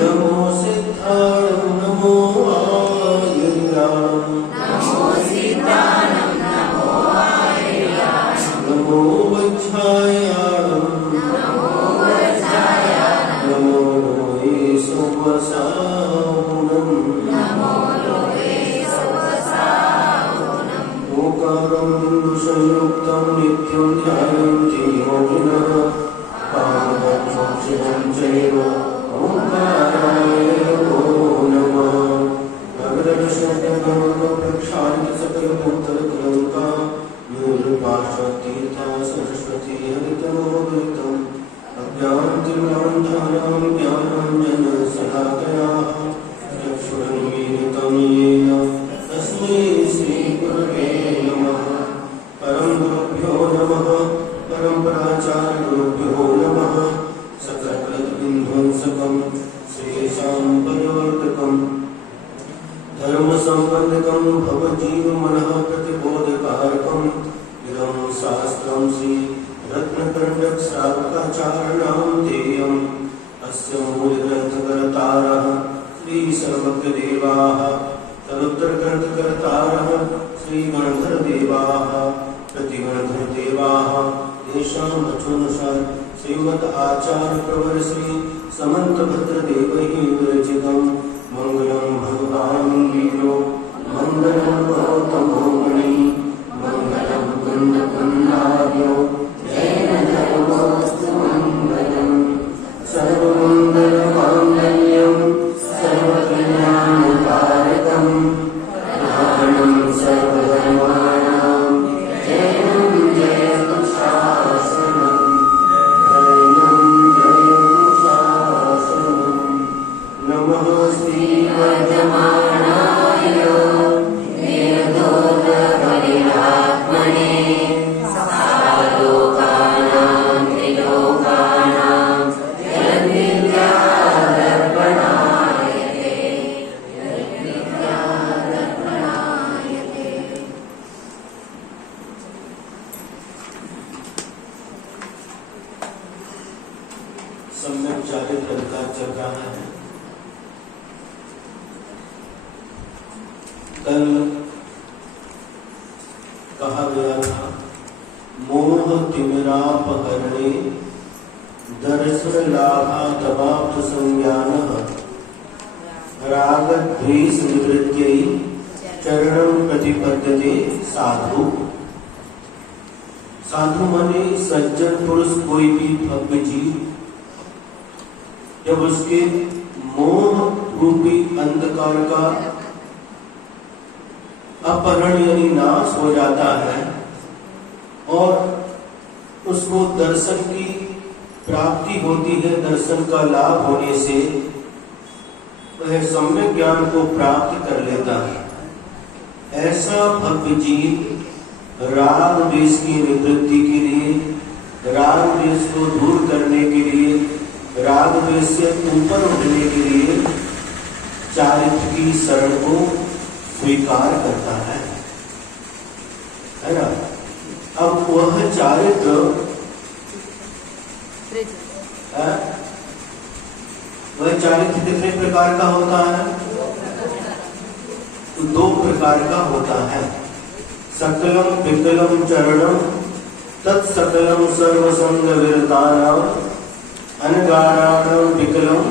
नमो सिद्धाणं नमो आयर्याणं नमो वज्रायाणं नमो ईशवसाहुनं ओंकारं संयुक्तं नित्यं ध्यायन्ति योगिनः काममोक्षं चैव ओंकाराय नमः। प्रक्षाल्य सकलभूतकलङ्का मूलपाशतीर्था सरस्वती हरितमोहरितम् अज्ञानतिमिरान्धकारां ज्ञानाञ्जनशलाकया चक्षुरुन्मीलितं येन तस्मै श्रीगुरवे नमः। परं गुरुभ्यो नमः। परम्पराचार्यगुरुभ्यो नमः। सकलविध्वंसकं श्रेषां परिवर्तकं धर्मसम्बन्धकं भवजीवमनः प्रतिबोधकारकम् इदं शास्त्रं श्री रत्नकण्डकश्रावकाचार्याणां देयम्। अस्य मूलग्रन्थकर्तारः श्रीसर्वज्ञदेवाः तदुत्तरग्रन्थकर्तारः श्रीगणधरदेवाः प्रतिगणधरदेवाः तेषां वचोनुसार श्रीमद् आचार्यप्रवर श्री समन्तभद्रदेवैः विरचितं मङ्गलं भगवान् वीरो मङ्गलं गौतमो मणि मङ्गलं कुन्दकुन्दार्यो जैन धर्मोऽस्तु मङ्गलम्। सर्वमङ्गलमाङ्गल्यं सर्वकल्याणकारकम् शरणं सर्वधर्माणां जयं जयतु शासनम् जयं जयतु शासनम्। नमः श्रीवर्धमानाय निर्दोषपरिहात्मने सालोकानां त्रिलोकानां जगद्विद्यादर्पणायते। सम्यक चारित्र का चल रहा है। कल कहा गया था मोह तिमिरापहरणे दर्शन लाभादवाप्त संज्ञानः रागद्वेष निवृत्त्यै चरणं प्रतिपद्यते साधु। साधु माने सज्जन पुरुष, कोई भी भव्य जीव जब उसके मोह रूपी अंधकार का अपहरण यानी नाश हो जाता है और उसको दर्शन की प्राप्ति होती है, दर्शन का लाभ होने से वह सम्यक ज्ञान को प्राप्त कर लेता है। ऐसा भव्य जीव राग द्वेष की निवृत्ति के लिए, राग द्वेष को दूर करने के लिए, राग द्वेष से ऊपर उठने के लिए चारित्र की शरण को स्वीकार करता है ना। अब वह चारित्र कितने प्रकार का होता है? तो 2 प्रकार का होता है। सकलम विकलम चरणम तत्सकलम सर्वसंग विरतानाम अनगाराणाम विकलम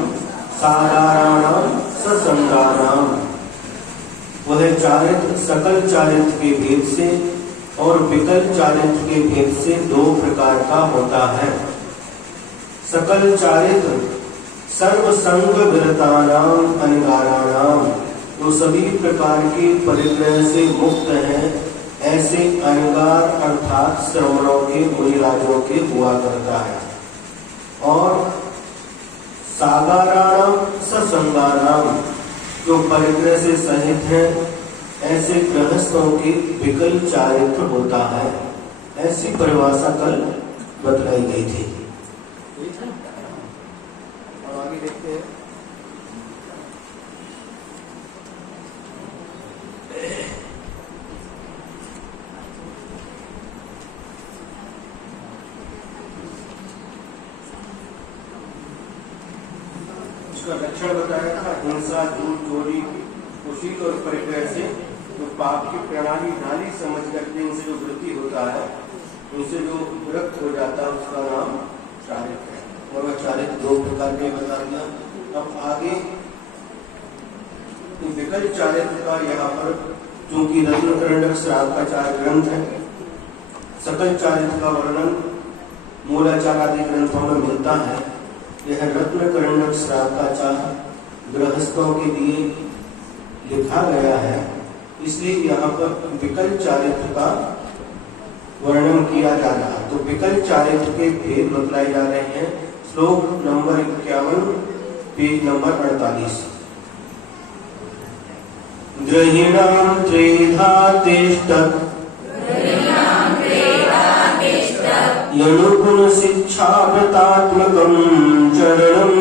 सागाराणाम ससंगानाम। वह चारित्र सकल चारित्र के भेद से और विकल चारित्र के भेद से 2 प्रकार का होता है। सकल चारित्र सर्वसंग विरतानाम अनगाराणाम, तो सभी प्रकार के परिग्रह से मुक्त हैं, ऐसे अनगार अर्थात श्रमणों के मुनिराजों के हुआ करता है। और सागाराणाम ससंगानाम, जो परिग्रह से सहित है, ऐसे गृहस्थों के विकल चारित्र होता है। ऐसी परिभाषा कल बतलाई गई थी। और आगे देखते हैं। उसका लक्षण बताया था, हिंसा, झूठ, चोरी, कुशील और परिग्रह से जो पाप की प्रणाली नाली समझ करके उनसे जो वृत्ति होता है, उनसे जो विरक्त हो जाता है, उसका नाम चारित्र है। और वह चारित्र 2 प्रकार के बता दिया। अब आगे विकल्प चारित्र का यहाँ पर चूंकि रत्नकरंडक श्रावकाचार्य ग्रंथ है, सकल चारित्र का वर्णन मूलाचार आदि ग्रंथों में मिलता है। यह रत्नकरंडक श्रावकाचार्य गृहस्थों के लिए लिखा गया है, इसलिए यहाँ पर विकल्प चारित्र का वर्णन किया जा रहा है। तो विकल्प चारित्र के भेद बतलाए जा रहे हैं। श्लोक नंबर 51, पेज नंबर 48। ग्रहीणां त्रेधा तिष्ठत् यनुगुण शिक्षाव्रतात्मकं चरणम्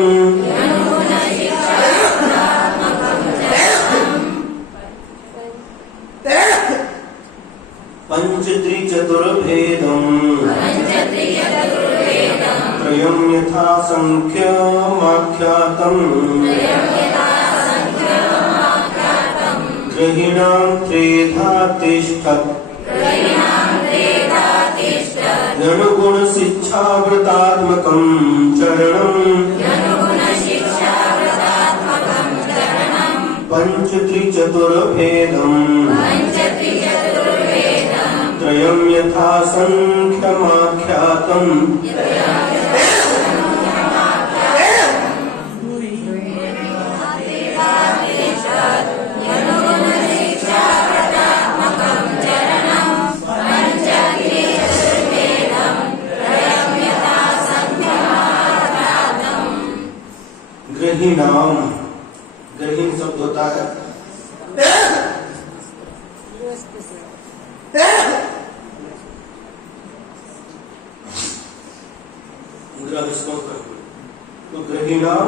पंचत्रिचतुर्भेदम् त्रयं यथा संख्यमाख्यातम् ग्रहीणां त्रेधा तिष्ठत् यनुगुण शिक्षाव्रतात्मकं चरणम् पंचत्रिचतुर्भेदम् त्रयं यथा संख्यमाख्यातम् ग्रहीणाम, ग्रहीण शब्द होता है गृहस्थों का। तो ग्रहीणाम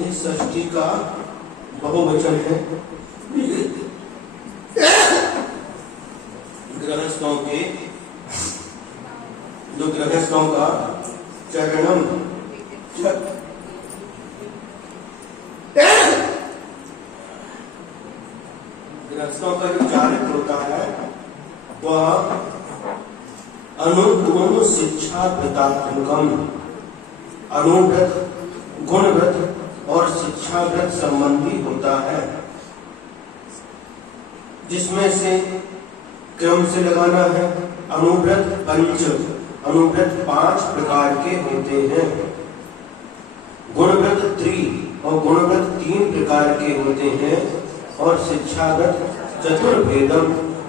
इस षष्ठी का बहुवचन है। गृहस्थों के, जो गृहस्थों का चरणम गृहस्थों का जो चारित्र होता है वह अनुगुण शिक्षा व्रतात्मकम, अनुव्रत, गुणव्रत और शिक्षाव्रत संबंधी होता है, जिसमें से क्रम से लगाना है। अनुव्रत 5 प्रकार के होते हैं। गुणव्रत 3 और गुणव्रत 3 प्रकार के होते हैं। और शिक्षागत चतुर्भेदम,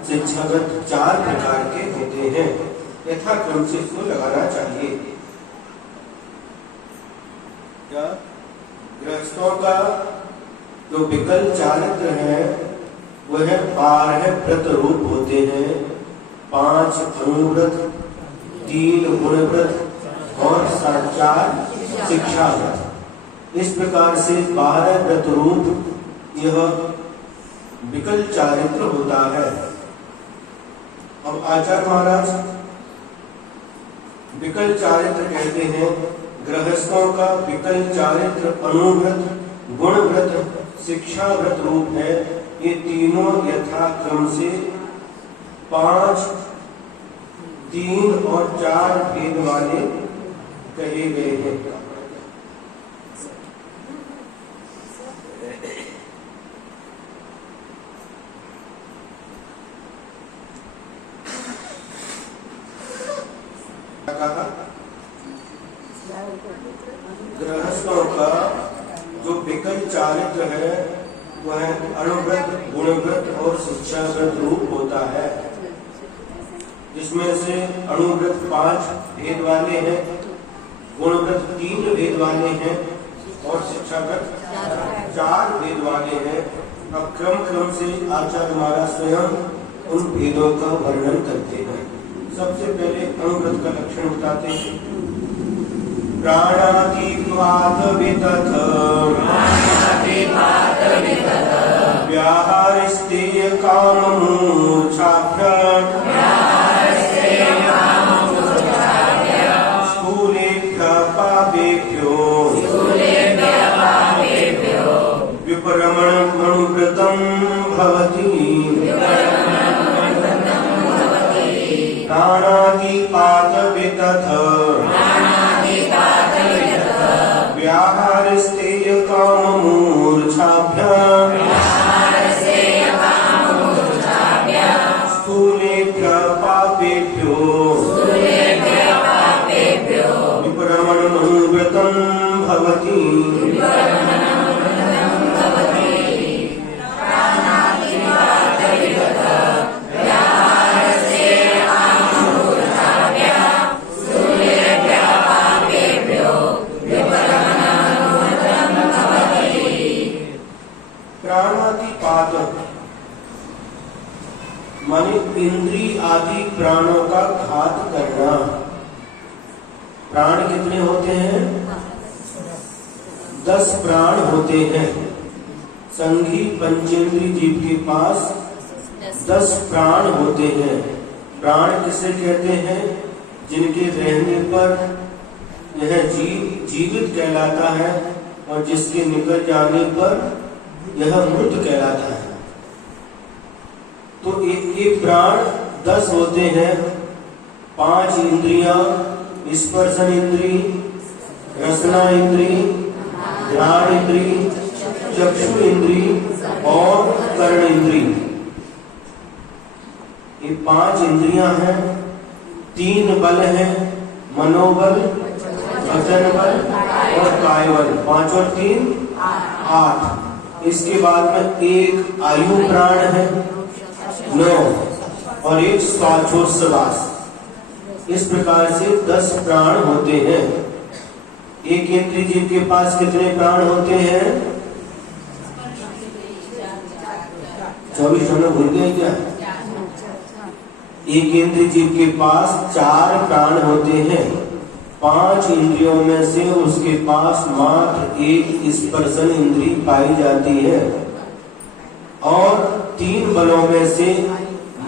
शिक्षागत 4 प्रकार के होते हैं। यथाक्रम से इसको लगाना चाहिए। क्या गृहस्थों का जो विकल्प चारित्र है वह 12 व्रत रूप होते हैं। 5 अनुव्रत, 3 गुणव्रत और 4 शिक्षाव्रत। इस प्रकार से 12 व्रत रूप यह विकल्प चारित्र होता है। अब आचार्य महाराज विकल्प चारित्र कहते हैं गृहस्थों का विकल्प चारित्र अनुव्रत, गुणव्रत, शिक्षाव्रत रूप है। ये तीनों यथाक्रम से 5, 3 और 4 भेद वाले कहे गए हैं। गृहस्थों का जो विकल्प चारित्र है वह अनुव्रत, गुणव्रत और शिक्षाव्रत रूप होता है, जिसमें से अनुव्रत 5 भेद वाले हैं, गुणव्रत 3 भेद वाले हैं और शिक्षाव्रत 4 भेद वाले हैं। अब क्रम से आचार्य महाराज स्वयं उन भेदों का वर्णन करते हैं। सबसे पहले अनुव्रत का लक्षण बताते हैं। प्राणातिपात वितथ व्याहारस्तेय काममूर्छाभ्याम् स्थूलेभ्यः पापेभ्यो व्याहारस्तेय काममूर्छाभ्याम् स्थूलेभ्यः पापेभ्यो विप्रमणमनुव्रतं भवति। प्राणातिपात माने इंद्री आदि प्राणों का घात करना। प्राण कितने होते हैं? 10 प्राण होते हैं। संघी पंचेंद्री जीव के पास 10 प्राण होते हैं। प्राण किसे कहते हैं? जिनके रहने पर यह जीव जीवित कहलाता है और जिसके निकल जाने पर यह मृत कहलाता है। तो एक प्राण 10 होते हैं। 5 इंद्रियां, स्पर्शन इंद्री, रसना इंद्री, घ्राण इंद्री, चक्षु इंद्री और कर्ण इंद्री। ये 5 इंद्रियां हैं। 3 बल हैं, मनोबल, वचन बल और काय बल। 5 और 3 8। इसके बाद में एक आयु प्राण है 9 और एक श्वासोच्छ्वास। इस प्रकार से 10 प्राण होते हैं। एक इंद्रिय जीव के पास कितने प्राण होते हैं? 24 हमने भूल गए क्या? एक इंद्रिय जीव के पास 4 प्राण होते हैं। 5 इंद्रियों में से उसके पास मात्र एक स्पर्शन इंद्री पाई जाती है और 3 बलों में से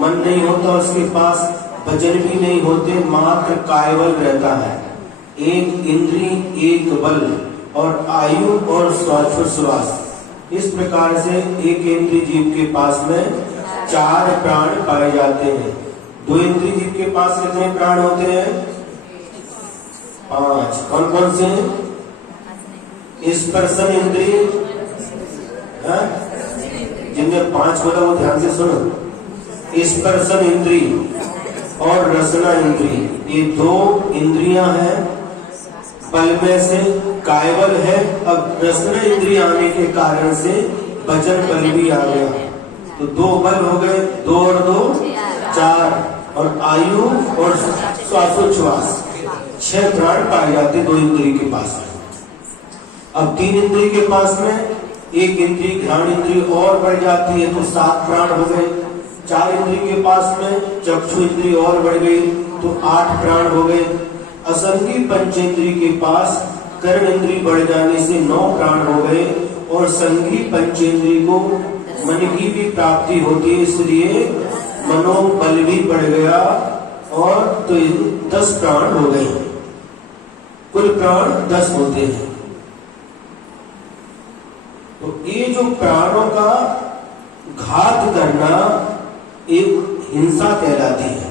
मन नहीं होता उसके पास, वचन भी नहीं होते, मात्र कायबल रहता है। एक इंद्री, एक बल और आयु और श्वासोच्छ्वास। इस प्रकार से एक इंद्रिय जीव के पास में 4 प्राण पाए जाते हैं। 2 इंद्रिय जीव के पास कितने प्राण होते हैं? 5। कौन कौन से? स्पर्शन इंद्रिय, जिनमें 5 बोला वो ध्यान से सुनो। स्पर्शन इंद्रिय और रसना इंद्रिय, ये 2 इंद्रियां हैं। बल में से कायबल है। अब रसना इंद्रिय आने के कारण से वचन बल भी आ गया, तो 2 बल हो गए। 2 और 2 4 और आयु और श्वासोच्छ्वास 6 प्राण पाए जाते 2 इंद्रिय के पास में। अब 3 इंद्रिय के पास में एक इंद्रिय घ्राण इंद्रिय और बढ़ जाती है तो 7 प्राण हो गए। 4 इंद्रिय के पास में चक्षु इंद्रिय और बढ़ गई तो 8 प्राण हो गए। असंगी पंचेंद्रिय के पास कर्ण इंद्रिय बढ़ जाने से 9 प्राण हो गए और संगी पंचेंद्रिय को मन की भी प्राप्ति होती है, इसलिए मनोबल भी बढ़ गया और तो 10 प्राण हो गए। कुल प्राण 10 होते हैं। तो ये जो प्राणों का घात करना एक हिंसा कहलाती है।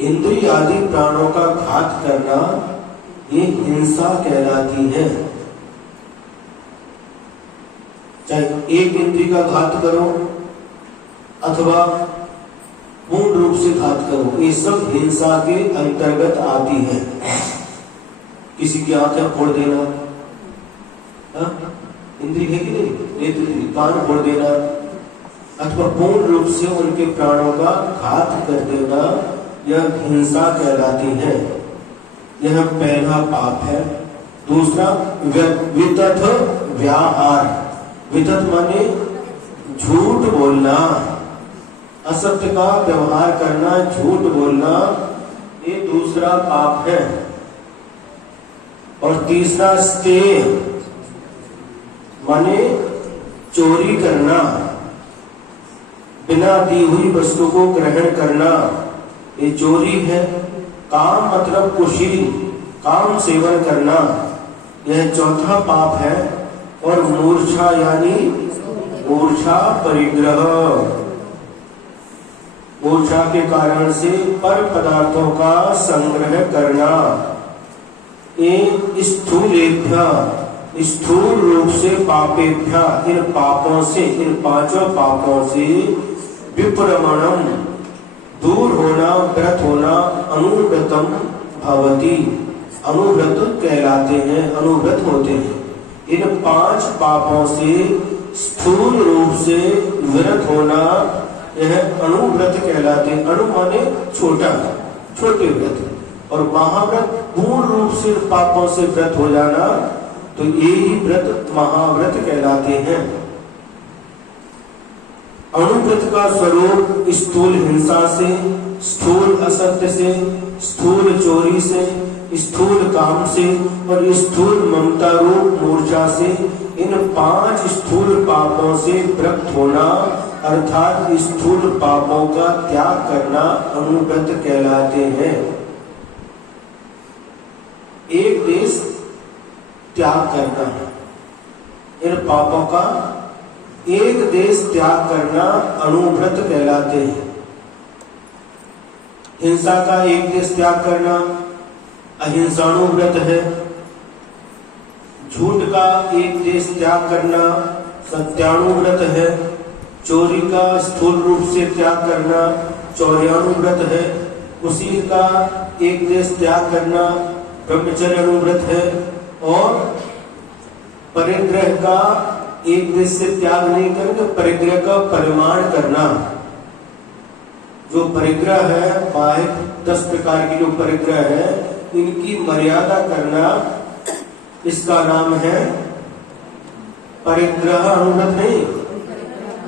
इंद्रिय आदि प्राणों का घात करना ये हिंसा कहलाती है। चाहे एक इंद्रिय का घात करो अथवा पूर्ण रूप से घात करो, ये सब हिंसा के अंतर्गत आती है। किसी की आंखें फोड़ देना इंद्रिय है कि नहीं? नेत्र इंद्रिय। कान फोड़ देना अथवा पूर्ण रूप से उनके प्राणों का घात कर देना यह हिंसा कहलाती है। यह पहला पाप है। दूसरा वितथ व्याहार। वितथ माने झूठ बोलना, असत्य का व्यवहार करना, झूठ बोलना, ये दूसरा पाप है। और तीसरा स्तेय माने चोरी करना, बिना दी हुई वस्तु को ग्रहण करना, ये चोरी है। काम मतलब कुशील, काम सेवन करना, यह चौथा पाप है। और मूर्छा यानी मूर्छा परिग्रह, मूर्छा के कारण से पर पदार्थों का संग्रह करना, ये स्थूलेभ्य स्थूल रूप से पापेभ्य इन पापों से, इन पांचों पापों से विप्रमणम दूर होना, व्रत होना, अनुव्रतम भवति अनुव्रत कहलाते हैं, अनुव्रत होते हैं। इन 5 पापों से स्थूल रूप से व्रत होना यह अनुव्रत कहलाते हैं। अणु माने छोटा, छोटे व्रत, और महाव्रत पूर्ण रूप से पापों से व्रत हो जाना, तो ये ही व्रत महाव्रत कहलाते हैं। अनुव्रत का स्वरूप स्थूल हिंसा से, स्थूल असत्य से, स्थूल चोरी से, स्थूल काम से और स्थूल ममता रूप मूर्छा से, इन 5 स्थूल पापों से व्रत होना अर्थात स्थूल पापों का त्याग करना अनुव्रत कहलाते हैं। एक देश त्याग करना, इन पापों का एक देश त्याग करना अनुव्रत कहलाते हैं। हिंसा का एक देश त्याग करना अहिंसानुव्रत है। झूठ का एक देश त्याग करना सत्यानुव्रत है। चोरी का स्थूल रूप से त्याग करना चौर्यानुव्रत है। कुशील का एक देश त्याग करना ब्रह्मचर्य अनुव्रत है। और परिग्रह का एक देश से त्याग नहीं करके परिग्रह का परिमाण करना, जो परिग्रह है 10 प्रकार की जो परिग्रह है, इनकी मर्यादा करना, इसका नाम है परिग्रह अनुव्रत नहीं,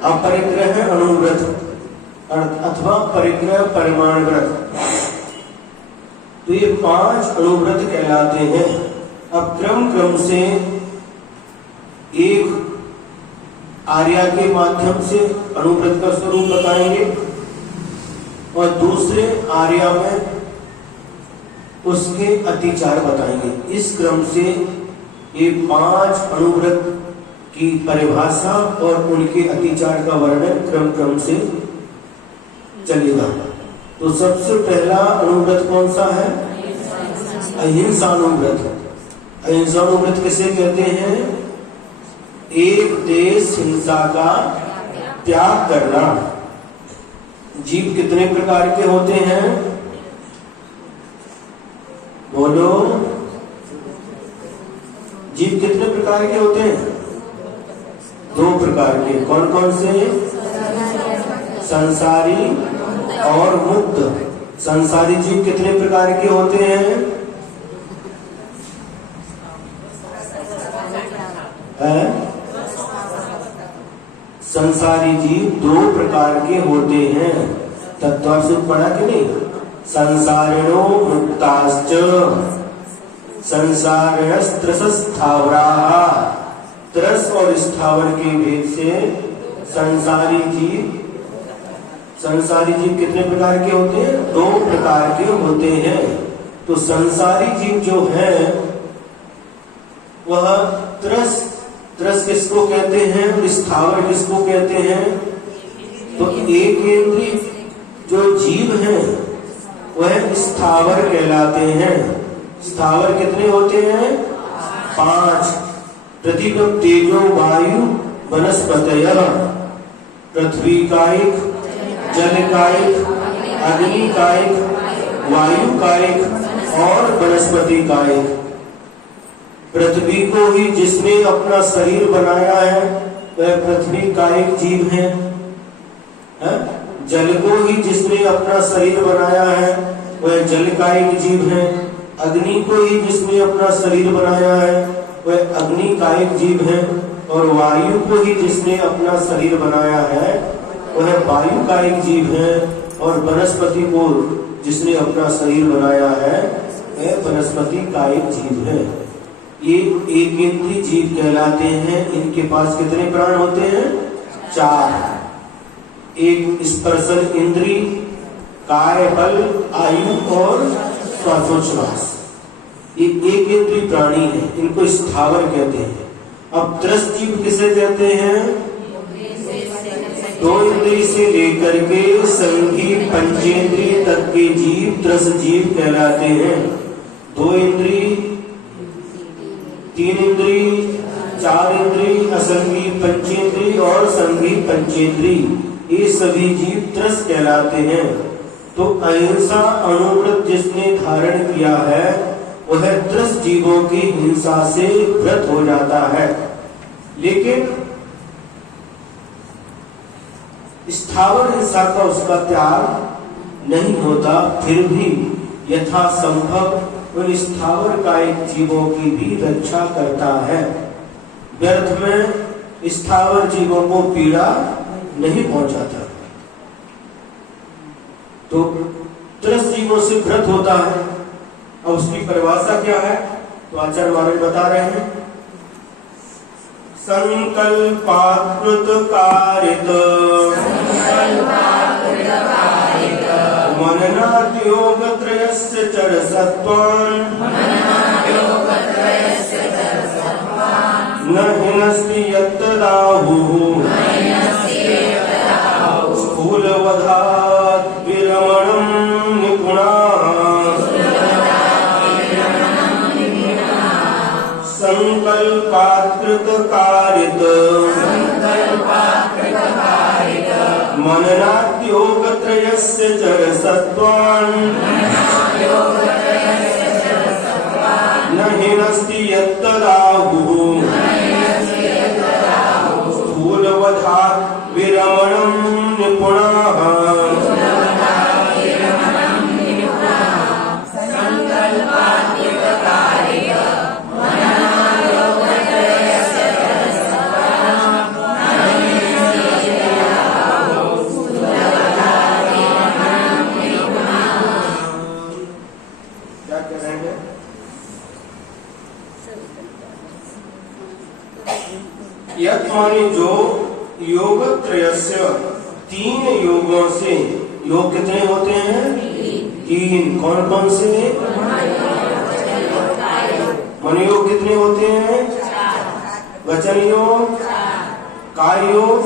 अपरिग्रह अनुव्रत अथवा परिग्रह परिमाण व्रत। तो ये 5 अनुव्रत कहलाते हैं। अब क्रम क्रम से एक आर्या के माध्यम से अनुव्रत का स्वरूप बताएंगे और दूसरे आर्या में उसके अतिचार बताएंगे। इस क्रम से ये 5 अनुव्रत की परिभाषा और उनके अतिचार का वर्णन क्रम क्रम से चलेगा। तो सबसे पहला अनुव्रत कौन सा है? अहिंसानुव्रत। अहिंसानुव्रत किसे कहते हैं? एक देश हिंसा का त्याग करना। जीव कितने प्रकार के होते हैं? बोलो, जीव कितने प्रकार के होते हैं? 2 प्रकार के। कौन कौन से? संसारी और मुक्त। संसारी जीव कितने प्रकार के होते हैं? संसारी जीव 2 प्रकार के होते हैं। तत्व से पढ़ा कि नहीं? संसारिणो मुक्ताश्च संसारिणस्त्रस स्थावराः। त्रस और स्थावर के भेद से संसारी जीव कितने प्रकार के होते हैं? 2 प्रकार के होते हैं। तो संसारी जीव जो है वह त्रस किसको कहते हैं और स्थावर किसको कहते हैं? तो एक इंद्रिय जो जीव है वह स्थावर कहलाते हैं। स्थावर कितने होते हैं? 5। पृथ्वी, तेजो, वायु, वनस्पतयः। पृथ्वी कायिक, जल कायिक, अग्नि कायिक, वायु कायिक और वनस्पति कायिक। पृथ्वी को ही जिसने अपना शरीर बनाया है वह पृथ्वी कायिक जीव है। जल को ही जिसने अपना शरीर बनाया है वह जल कायिक जीव है। अग्नि को ही जिसने अपना शरीर बनाया है वह अग्नि कायिक जीव है। और वायु को ही जिसने अपना शरीर बनाया है वह वायु कायिक जीव है। और वनस्पति को जिसने अपना शरीर बनाया है वह वनस्पति कायिक जीव है। ये एक इंद्रिय जीव कहलाते हैं। इनके पास कितने प्राण होते हैं? 4। एक स्पर्शन इंद्रिय, काय बल, आयु और श्वासोच्छ्वास। ये एक इंद्रिय प्राणी है, इनको स्थावर कहते हैं। अब त्रस जीव किसे कहते हैं? 2 इंद्रिय से लेकर के संघी पंचेंद्रिय तक के जीव त्रस जीव कहलाते हैं। 2 इंद्रिय 3 इंद्री, 4 इंद्री, असंगी पंचेंद्री और संगी पंचेंद्री, ये सभी जीव त्रस कहलाते हैं। तो अहिंसा अनुव्रत जिसने धारण किया है वह त्रस जीवों की हिंसा से व्रत हो जाता है। लेकिन स्थावर हिंसा का उसका त्याग नहीं होता, फिर भी यथासंभव उन स्थावर कायिक जीवों की भी रक्षा करता है। व्यर्थ में स्थावर जीवों को पीड़ा नहीं पहुंचाता। तो त्रस्त जीवों से व्रत होता है। अब उसकी परिभाषा क्या है तो आचार्य महाराज बता रहे हैं, संकल्पात्मृत कारित मननाद्योग त्रयस्य चरसत्वान् न हिनस्ति यत्तदाहुः स्थूलवधात् विरमणं निपुणाः। संकल्पात्कृत कारित मननाद्योगत्रयस्य चरसत्वान् न हिनस्ति यत्तदाहुः स्थूलवधात् विरमणं निपुणाः। माने जो योगत्रयस्य 3 योगों से, योग कितने होते हैं 3, कौन कौन से? मन योग कितने होते हैं? वचन योग, काय योग।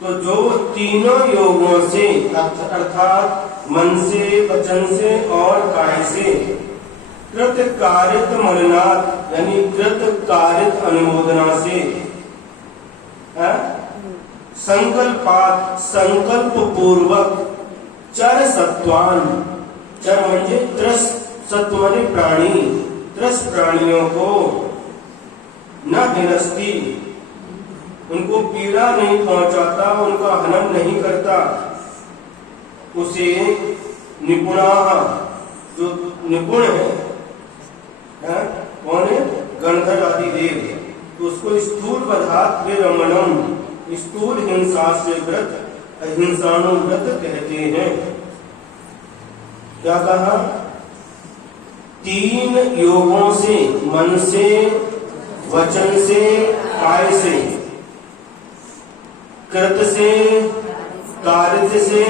तो जो तीनों योगों से अर्थात मन से, वचन से और काय से कृत कारित मननात् यानी कृत कारित अनुमोदना से, संकल्पात संकल्प पूर्वक चर सत्वान, चर म्हणजे त्रस, सत्व माने प्राणी, त्रस प्राणियों को न हिनस्ति, उनको पीड़ा नहीं पहुंचाता, उनका हनन नहीं करता, उसे निपुणा, जो निपुण है कौन है? गणधर आदि देव, तो उसको स्थूल पदार्थ विरमणम, स्थूल हिंसा से व्रत अहिंसानुव्रत कहते हैं। क्या कहा? 3 योगों से, मन से, वचन से, काय से, कृत से, कारित से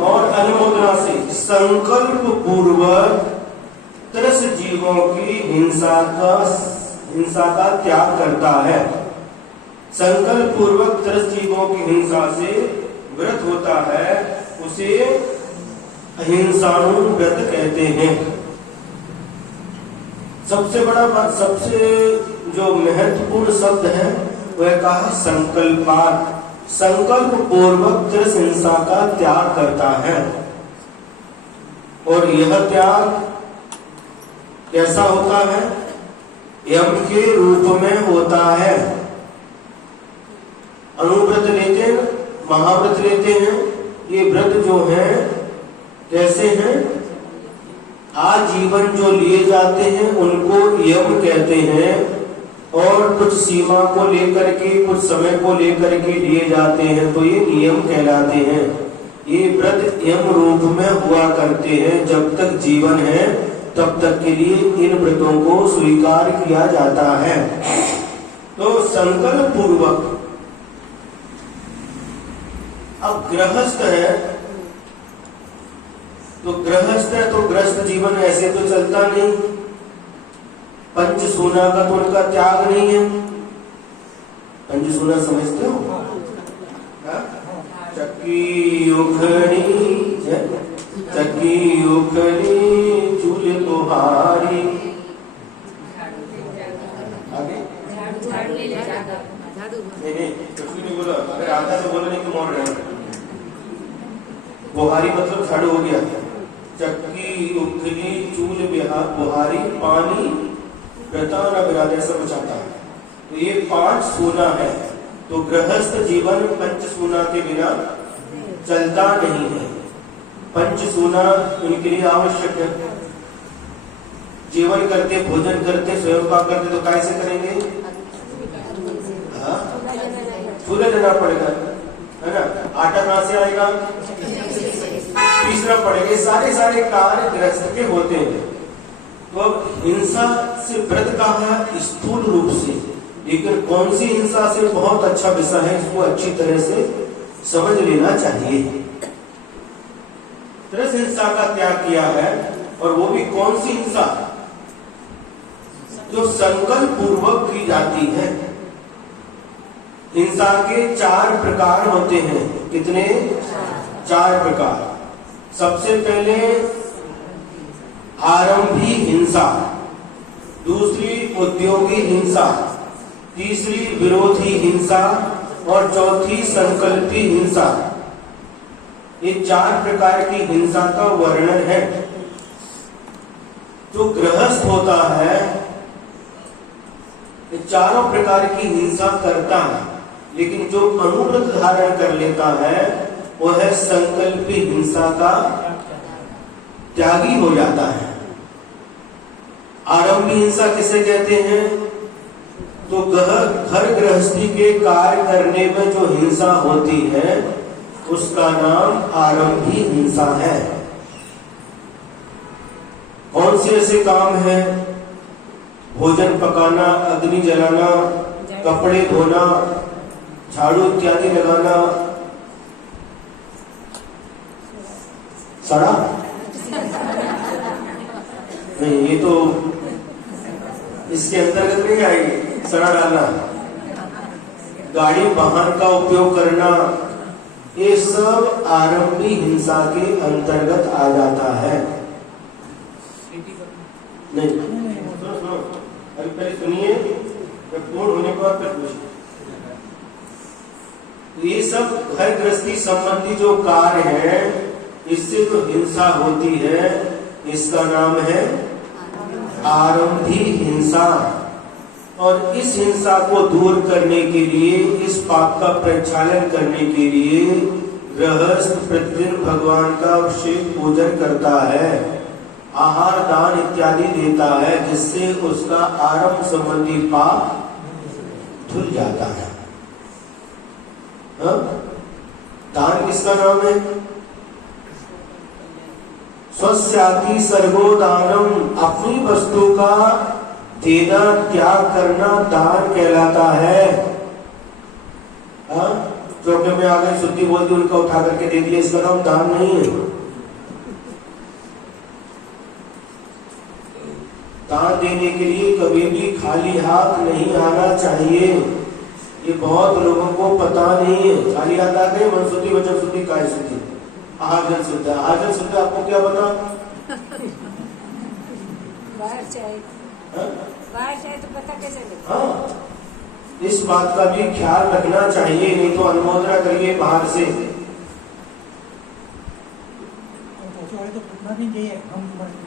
और अनुमोदना से संकल्प पूर्वक त्रस जीवों की हिंसा का त्याग करता है। संकल्प पूर्वक त्रस जीवों की हिंसा से व्रत होता है, उसे अहिंसानुव्रत कहते हैं। सबसे बड़ा बात, सबसे जो महत्वपूर्ण शब्द है वह कहा संकल्पात, संकल्प पूर्वक त्रस हिंसा का त्याग करता है। और यह त्याग कैसा होता है? यम के रूप में होता है। अनुव्रत लेते हैं, महाव्रत लेते हैं, ये व्रत जो है कैसे हैं? आजीवन जो लिए जाते हैं उनको यम कहते हैं, और कुछ सीमा को लेकर के, कुछ समय को लेकर के लिए जाते हैं तो ये नियम कहलाते हैं। ये व्रत यम रूप में हुआ करते हैं, जब तक जीवन है तब तक के लिए इन व्रतों को स्वीकार किया जाता है। तो संकल्प पूर्वक, अब गृहस्थ है तो गृहस्थ जीवन ऐसे तो चलता नहीं, पंचसूना का तो उनका त्याग नहीं है। पंचसूना समझते हो? चक्की उखड़ी चूल तुहारी, नहीं नहीं कुछ भी नहीं बोला, अगर आता तो बोला, नहीं तो मोड़ रहे हैं। बुहारी मतलब झाड़ू हो गया। चक्की उखली चूल बुहारी पानी व्रता न बिरादे से बचाता है। तो ये 5 सूना है। तो गृहस्थ जीवन पंच सूना के बिना चलता नहीं है। पंच सूना उनके लिए आवश्यक है। जीवन करते, भोजन करते, स्वयं पाक करते तो कैसे करेंगे? चूल्हा जलाना पड़ेगा, है ना। आटा कहाँ से आएगा? पीसना पड़ेगा। सारे कार्य गृहस्थ के होते हैं। तो अब हिंसा से व्रत का है स्थूल रूप से, लेकिन कौन सी हिंसा से बहुत अच्छा विषय है, इसको अच्छी तरह से समझ लेना चाहिए। त्रस हिंसा का त्याग किया है, और वो भी कौन सी हिंसा? जो संकल्प पूर्वक की जाती है। हिंसा के 4 प्रकार होते हैं। कितने? 4 प्रकार। सबसे पहले आरंभी हिंसा, दूसरी उद्योगी हिंसा, तीसरी विरोधी हिंसा और चौथी संकल्पी हिंसा। ये 4 प्रकार की हिंसा का वर्णन है। जो गृहस्थ होता है ये चारों प्रकार की हिंसा करता है, लेकिन जो अनुव्रत धारण कर लेता है वो है संकल्पी हिंसा का त्यागी हो जाता है। आरंभी हिंसा किसे कहते हैं? तो घर गृहस्थी के कार्य करने में जो हिंसा होती है उसका नाम आरंभी हिंसा है। कौन से ऐसे काम है? भोजन पकाना, अग्नि जलाना, कपड़े धोना, झाड़ू इत्यादि लगाना। सड़ा नहीं, ये तो इसके अंतर्गत नहीं आएगी। सड़ा डालना, गाड़ी वाहन का उपयोग करना, ये सब आरंभी हिंसा के अंतर्गत आ जाता है। नहीं, सुनो, अभी पहले सुनिए, पूर्ण होने के बाद फिर पूछिए। ये सब घर गृहस्थी संबंधी जो कार्य है, इससे जो हिंसा होती है इसका नाम है आरंभी हिंसा। और इस हिंसा को दूर करने के लिए, इस पाप का प्रक्षालन करने के लिए गृहस्थ प्रतिदिन भगवान का अभिषेक पूजन करता है, आहार दान इत्यादि देता है, जिससे उसका आरंभ संबंधी पाप धुल जाता है। दान किसका नाम है? स्वस्याति सर्वो दानम, अपनी वस्तु का देना, त्याग करना दान कहलाता है। चौके में आ गए, शुद्धि बोलती, उनका उठा करके दे दिया, इसका नाम दान नहीं है। दान देने के लिए कभी भी खाली हाथ नहीं आना चाहिए। ये बहुत लोगों को पता नहीं है। खाली हाथ आ गए, मन शुद्धि, वचन शुद्धि, काय शुद्धि, आहार जल शुद्ध। आहार जल शुद्ध आपको क्या पता? बाहर चाहे तो पता कैसे लगता? हाँ, इस बात का भी ख्याल रखना चाहिए, नहीं तो अनुमोदना करिए बाहर से।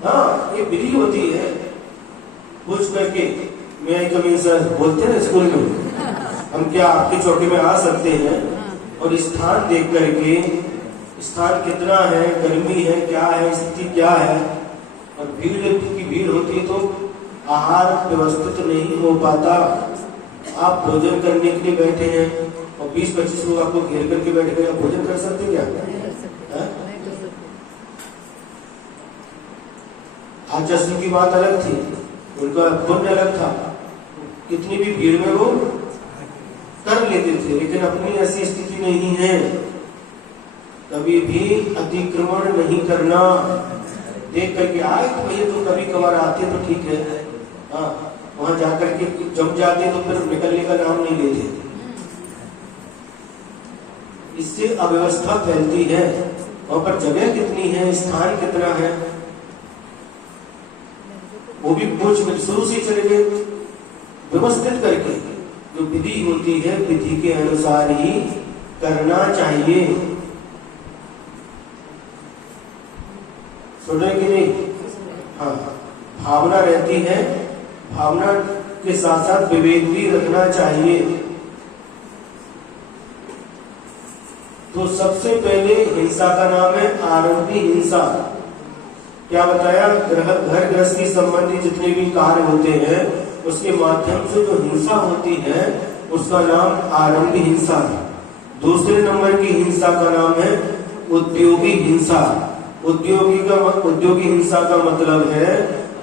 हाँ, ये विधि होती है। पूछ करके, मैं कभी सर बोलते हैं स्कूल में, हम क्या आपकी चौकी में आ सकते हैं? और स्थान देख करके, स्थान कितना है, गर्मी है, क्या है, स्थिति क्या है, और भीड़ की भीड़ होती है तो आहार व्यवस्थित नहीं हो पाता। आप भोजन करने के लिए बैठे हैं और 20-25 लोग आपको घेर करके बैठ गए, आप भोजन कर सकते क्या? आचार्य की बात अलग थी, उनका पुण्य अलग था, कितनी भी भीड़ में वो कर लेते थे, लेकिन अपनी ऐसी स्थिति नहीं है। कभी भी अतिक्रमण नहीं करना। देख करके आए तो भैया तो कभी कभार आते तो ठीक है, हाँ, वहां जाकर के जम जाते तो फिर निकलने का नाम नहीं लेते। इससे अव्यवस्था फैलती है। वहां पर जगह कितनी है, स्थान कितना है, वो भी पूछ में शुरू से चले गए व्यवस्थित करके। जो विधि होती है विधि के अनुसार ही करना चाहिए। सुन रहे कि नहीं? हाँ, भावना रहती है, भावना के साथ साथ विवेक भी रखना चाहिए। तो सबसे पहले हिंसा का नाम है आरंभी हिंसा। क्या बताया? घर गृहस्थी संबंधी जितने भी कार्य होते हैं उसके माध्यम से जो हिंसा होती है उसका नाम आरंभी हिंसा है। दूसरे नंबर की हिंसा का नाम है उद्योगी हिंसा। उद्योगी हिंसा का मतलब है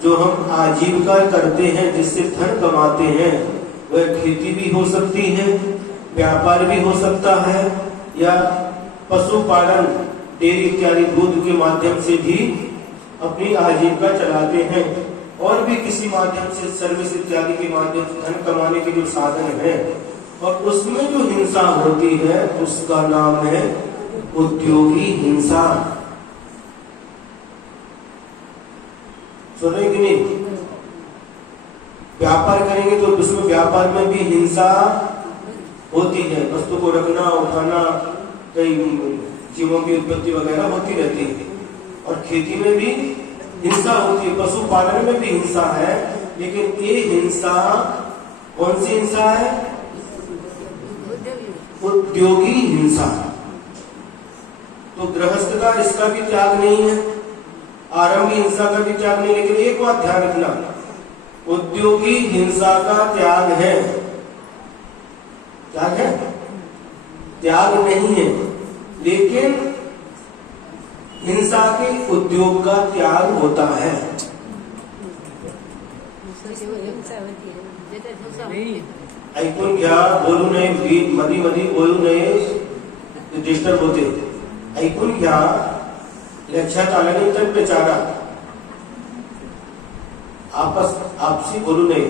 जो हम आजीविका करते हैं, जिससे धन कमाते हैं। वह खेती भी हो सकती है, व्यापार भी हो सकता है, या पशुपालन, डेयरी इत्यादि दूध के माध्यम से भी अपनी आजीविका चलाते हैं, और भी किसी माध्यम से सर्विस इत्यादि के माध्यम से धन कमाने के जो साधन है, और उसमें जो हिंसा होती है उसका नाम है उद्योगी हिंसा। सुन रहे कि नहीं? व्यापार करेंगे तो उसमें व्यापार में भी हिंसा होती है, वस्तु को रखना उठाना, कई जीवों की उत्पत्ति वगैरह होती रहती है, और खेती में भी हिंसा होती है, पशुपालन में भी हिंसा है। लेकिन ये हिंसा कौन सी हिंसा है? उद्योगी हिंसा। तो गृहस्थ का इसका भी त्याग नहीं है, आरंभी हिंसा का भी त्याग नहीं, लेकिन एक बात ध्यान रखना, उद्योगी हिंसा का त्याग है। त्याग है? त्याग नहीं है, लेकिन हिंसा के उद्योग का त्याग होता है। ऐकून घ्या, बोलू नये, मधी मधी बोलू नये, डिस्टर्ब होते। ऐकून घ्या, लक्षात आल्यानंतर विचारा, आपसी बोलू नये।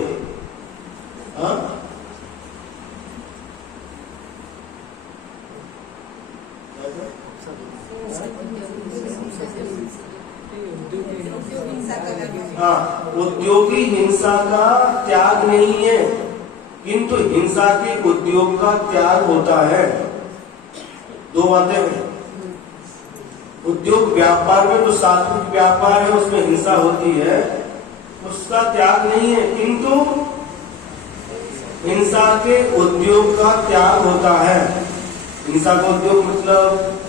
हाँ, उद्योगी हिंसा का त्याग नहीं है, किंतु हिंसा के उद्योग का त्याग होता है। दो बातें हैं। उद्योग व्यापार में जो सात्विक व्यापार है उसमें हिंसा होती है, उसका त्याग नहीं है, किंतु हिंसा के उद्योग का त्याग होता है। हिंसा का उद्योग मतलब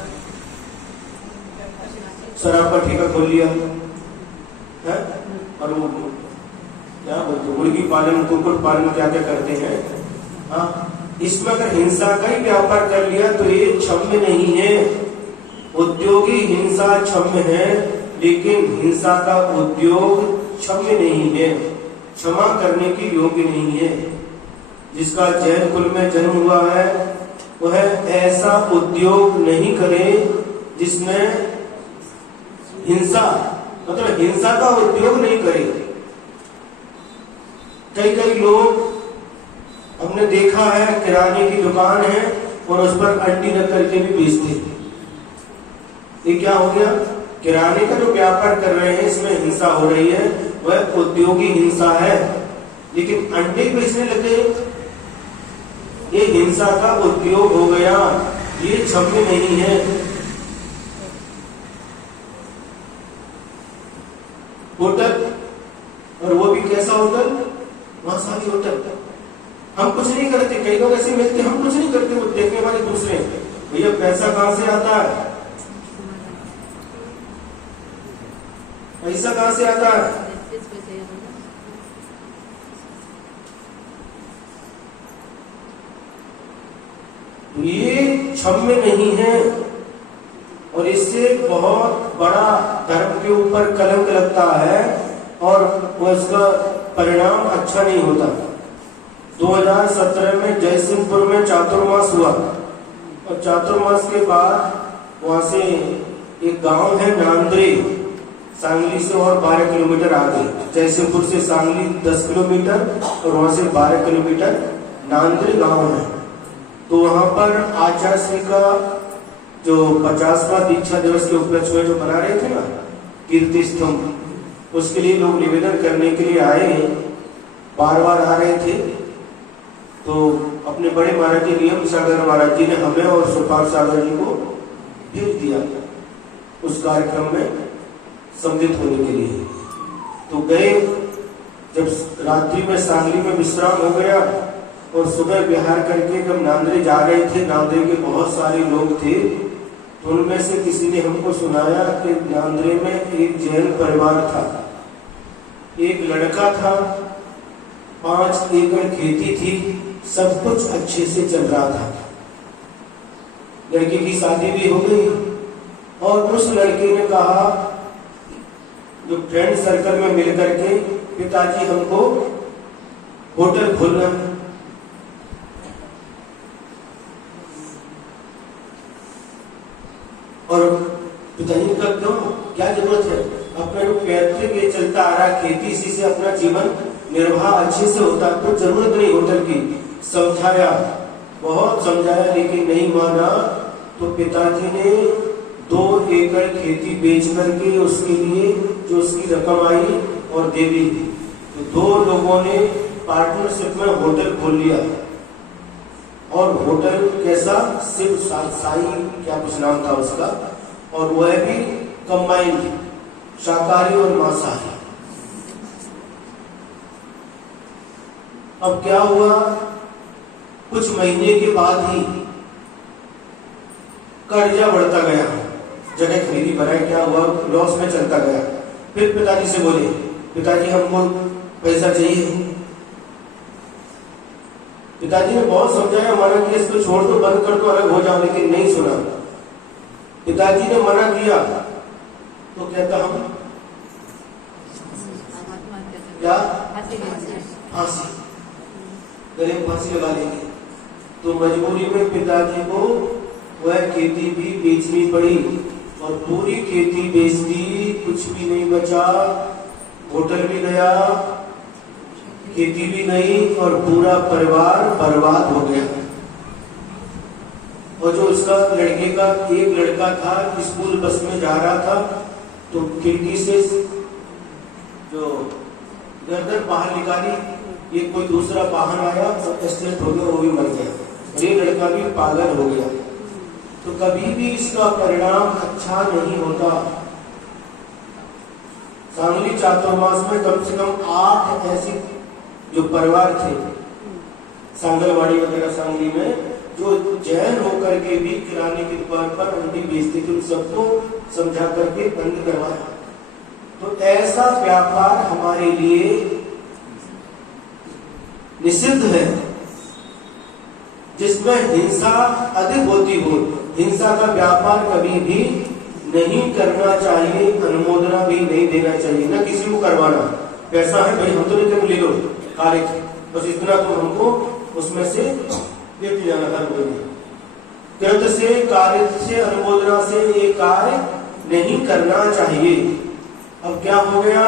शराब का ठेका खोल लिया है, और वो क्या बोलते, मुर्गी पालन, कुक्कुट पालन, क्या क्या करते हैं। हाँ, इसमें अगर हिंसा का ही व्यापार कर लिया तो ये क्षम्य नहीं है। उद्योगी हिंसा क्षम्य है, लेकिन हिंसा का उद्योग क्षम्य नहीं है, क्षमा करने की योग्य नहीं है। जिसका जैन कुल में जन्म हुआ है वह ऐसा उद्योग नहीं करे जिसमें हिंसा, मतलब हिंसा का उद्योग नहीं करे। कई लोग हमने देखा है, किराने की दुकान है और उस पर अंडी रख करके भी बेचते हैं। ये क्या हो गया? किराने का जो व्यापार कर रहे हैं इसमें हिंसा हो रही है, वह उद्योगी हिंसा है। लेकिन अंडे बेचने लगे, ये हिंसा का उद्योग हो गया, ये क्षम्य नहीं है। होटल, और वो भी कैसा होटल? मांसाहारी होटल। हम कुछ नहीं करते, कई लोग ऐसे मिलते, हम कुछ नहीं करते, वो देखने वाले दूसरे। भैया पैसा कहां से आता है? पैसा कहां से आता है? ये क्षम्य नहीं है, और इससे बहुत बड़ा धर्म के ऊपर कलंक लगता है, और उसका परिणाम अच्छा नहीं होता। 2017 में जयसिंहपुर में चातुर्मास हुआ, और चातुर्मास के बाद वहां से एक गांव है नांद्रे, सांगली से और 12 किलोमीटर आगे। जयसिंहपुर से सांगली 10 किलोमीटर और वहां से 12 किलोमीटर नांद्रे गांव है। तो वहां पर आचार्य श्री का जो 50वां दीक्षा दिवस के उपलक्ष्य में जो बना रहे थे ना कीर्ति स्तंभ, उसके लिए लोग निवेदन करने के लिए आए, बार बार आ रहे थे। तो अपने बड़े महाराज जी नियम सागर महाराज जी ने हमें और सुपाल सागर जी को भेज दिया उस कार्यक्रम में सम्मिलित होने के लिए। तो गए, जब रात्रि में सांगली में विश्राम हो गया और सुबह विहार करके जब नांदरे जा रहे थे, नांदरे के बहुत सारे लोग थे, तो उनमें से किसी ने हमको सुनाया कि नांदरे में एक जैन परिवार था, एक लड़का था, 5 एकड़ खेती थी, सब कुछ अच्छे से चल रहा था। लड़के की शादी भी हो गई और उस लड़के ने कहा, जो फ्रेंड सर्कल में मिल करके, पिताजी हमको होटल खोलना है। और पिताजी का क्यों, क्या जरूरत है, अपना जो पैतृक ये चलता आ रहा खेती, इसी से अपना जीवन निर्वाह अच्छे से होता, तो जरूरत नहीं होटल की। समझाया, बहुत समझाया, लेकिन नहीं माना। तो पिताजी ने 2 एकड़ खेती बेच करके उसके लिए जो उसकी रकम आई और दे दी। तो 2 लोगों ने पार्टनरशिप में होटल खोल लिया। और होटल कैसा, शिव साई क्या कुछ नाम था उसका, और वह भी कंबाइंड शाकाहारी और मांसाहारी। अब क्या हुआ, कुछ महीने के बाद ही कर्जा बढ़ता गया, जगह खरीदी बनाई, क्या हुआ, लॉस में चलता गया। फिर पिताजी से बोले, पिताजी हमको पैसा चाहिए। पिताजी ने बहुत समझाया, मना किया, इसको छोड़ दो, बंद कर दो, अलग हो जाओ, लेकिन नहीं सुना। पिताजी ने मना किया तो कहता हम क्या, फांसी, गले में फांसी लगा लेंगे। तो मजबूरी में पिताजी को वह खेती भी बेचनी पड़ी और पूरी खेती बेच दी, कुछ भी नहीं बचा, होटल भी गया, खेती भी नहीं, और पूरा परिवार बर्बाद हो गया। और जो उसका लड़के का एक लड़का था, स्कूल बस में जा रहा था, तो खिड़की से जो गर्दन बाहर निकाली, ये कोई दूसरा वाहन आया और एक्सीडेंट हो गया, वो भी मर गया। ये लड़का भी पागल हो गया। तो कभी भी इसका परिणाम अच्छा नहीं होता। सांगली चातुर्मास में कम से कम 8 ऐसी जो परिवार थे, सांगलवाड़ी वगैरह सांगली में, जो जैन होकर के भी किराने की दुकान पर अंडी बेचते थे, उन सबको समझा करके बंद करवाया। तो ऐसा व्यापार हमारे लिए निषिद्ध है, जिसमें हिंसा अधिक होती हो। हिंसा का व्यापार कभी भी नहीं करना चाहिए, अनुमोदना भी नहीं देना चाहिए, न किसी को करवाना। पैसा है भाई, हम तो नहीं तुम ले लो कार्य, बस इतना तो हमको उसमें से देते जाना हर महीने। कृत से, कार्य से, अनुमोदना से ये कार्य नहीं करना चाहिए। अब क्या हो गया,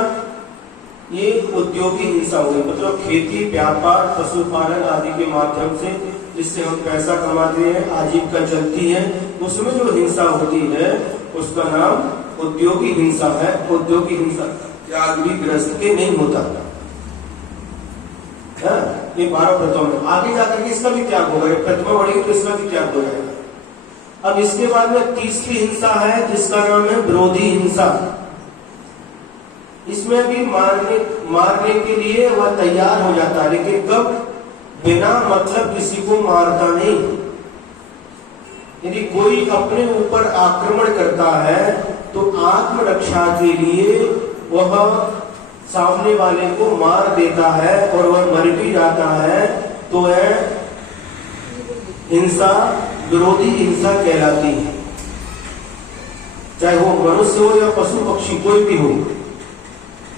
ये उद्योगी हिंसा हो गई, मतलब खेती, व्यापार, पशुपालन आदि के माध्यम से जिससे हम पैसा कमाते हैं, आजीविका चलती है, उसमें जो हिंसा होती है उसका नाम उद्योगी हिंसा है। उद्योगी हिंसा त्याग भी ग्रस्त के नहीं होता है। ये 12 व्रतों में आगे जाकर के इसका भी त्याग होगा, प्रतिमा बढ़ेगी तो इसका भी त्याग हो जाएगा। अब इसके बाद में तीसरी हिंसा है, जिसका नाम है विरोधी हिंसा। इसमें भी मारने के लिए वह तैयार हो जाता है, लेकिन कब, बिना मतलब किसी को मारता नहीं। यदि कोई अपने ऊपर आक्रमण करता है तो आत्मरक्षा के लिए वह सामने वाले को मार देता है और वह मर भी जाता है, तो है हिंसा विरोधी हिंसा कहलाती है। चाहे वो मनुष्य हो या पशु पक्षी, कोई भी हो,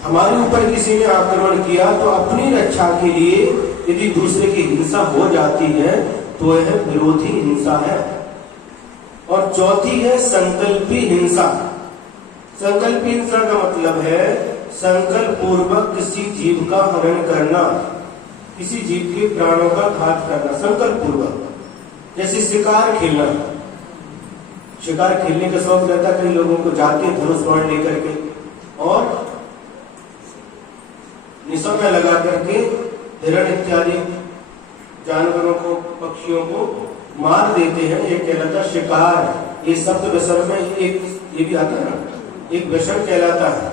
हमारे ऊपर किसी ने आक्रमण किया तो अपनी रक्षा के लिए यदि दूसरे की हिंसा हो जाती है तो यह विरोधी हिंसा है। और चौथी है संकल्पी हिंसा। संकल्पी हिंसा का मतलब है संकल्प पूर्वक किसी जीव का हनन करना, किसी जीव के प्राणों का घात करना, संकल्प पूर्वक। जैसे शिकार खेलना, शिकार खेलने का शौक रहता है कई लोगों को, जाते हैं धनुष बाण लेकर के और निशाना लगा करके हिरण इत्यादि जानवरों को, पक्षियों को मार देते हैं, ये कहलाता शिकार। ये शब्द व्यसन में एक ये भी आता है ना, एक व्यसन कहलाता है,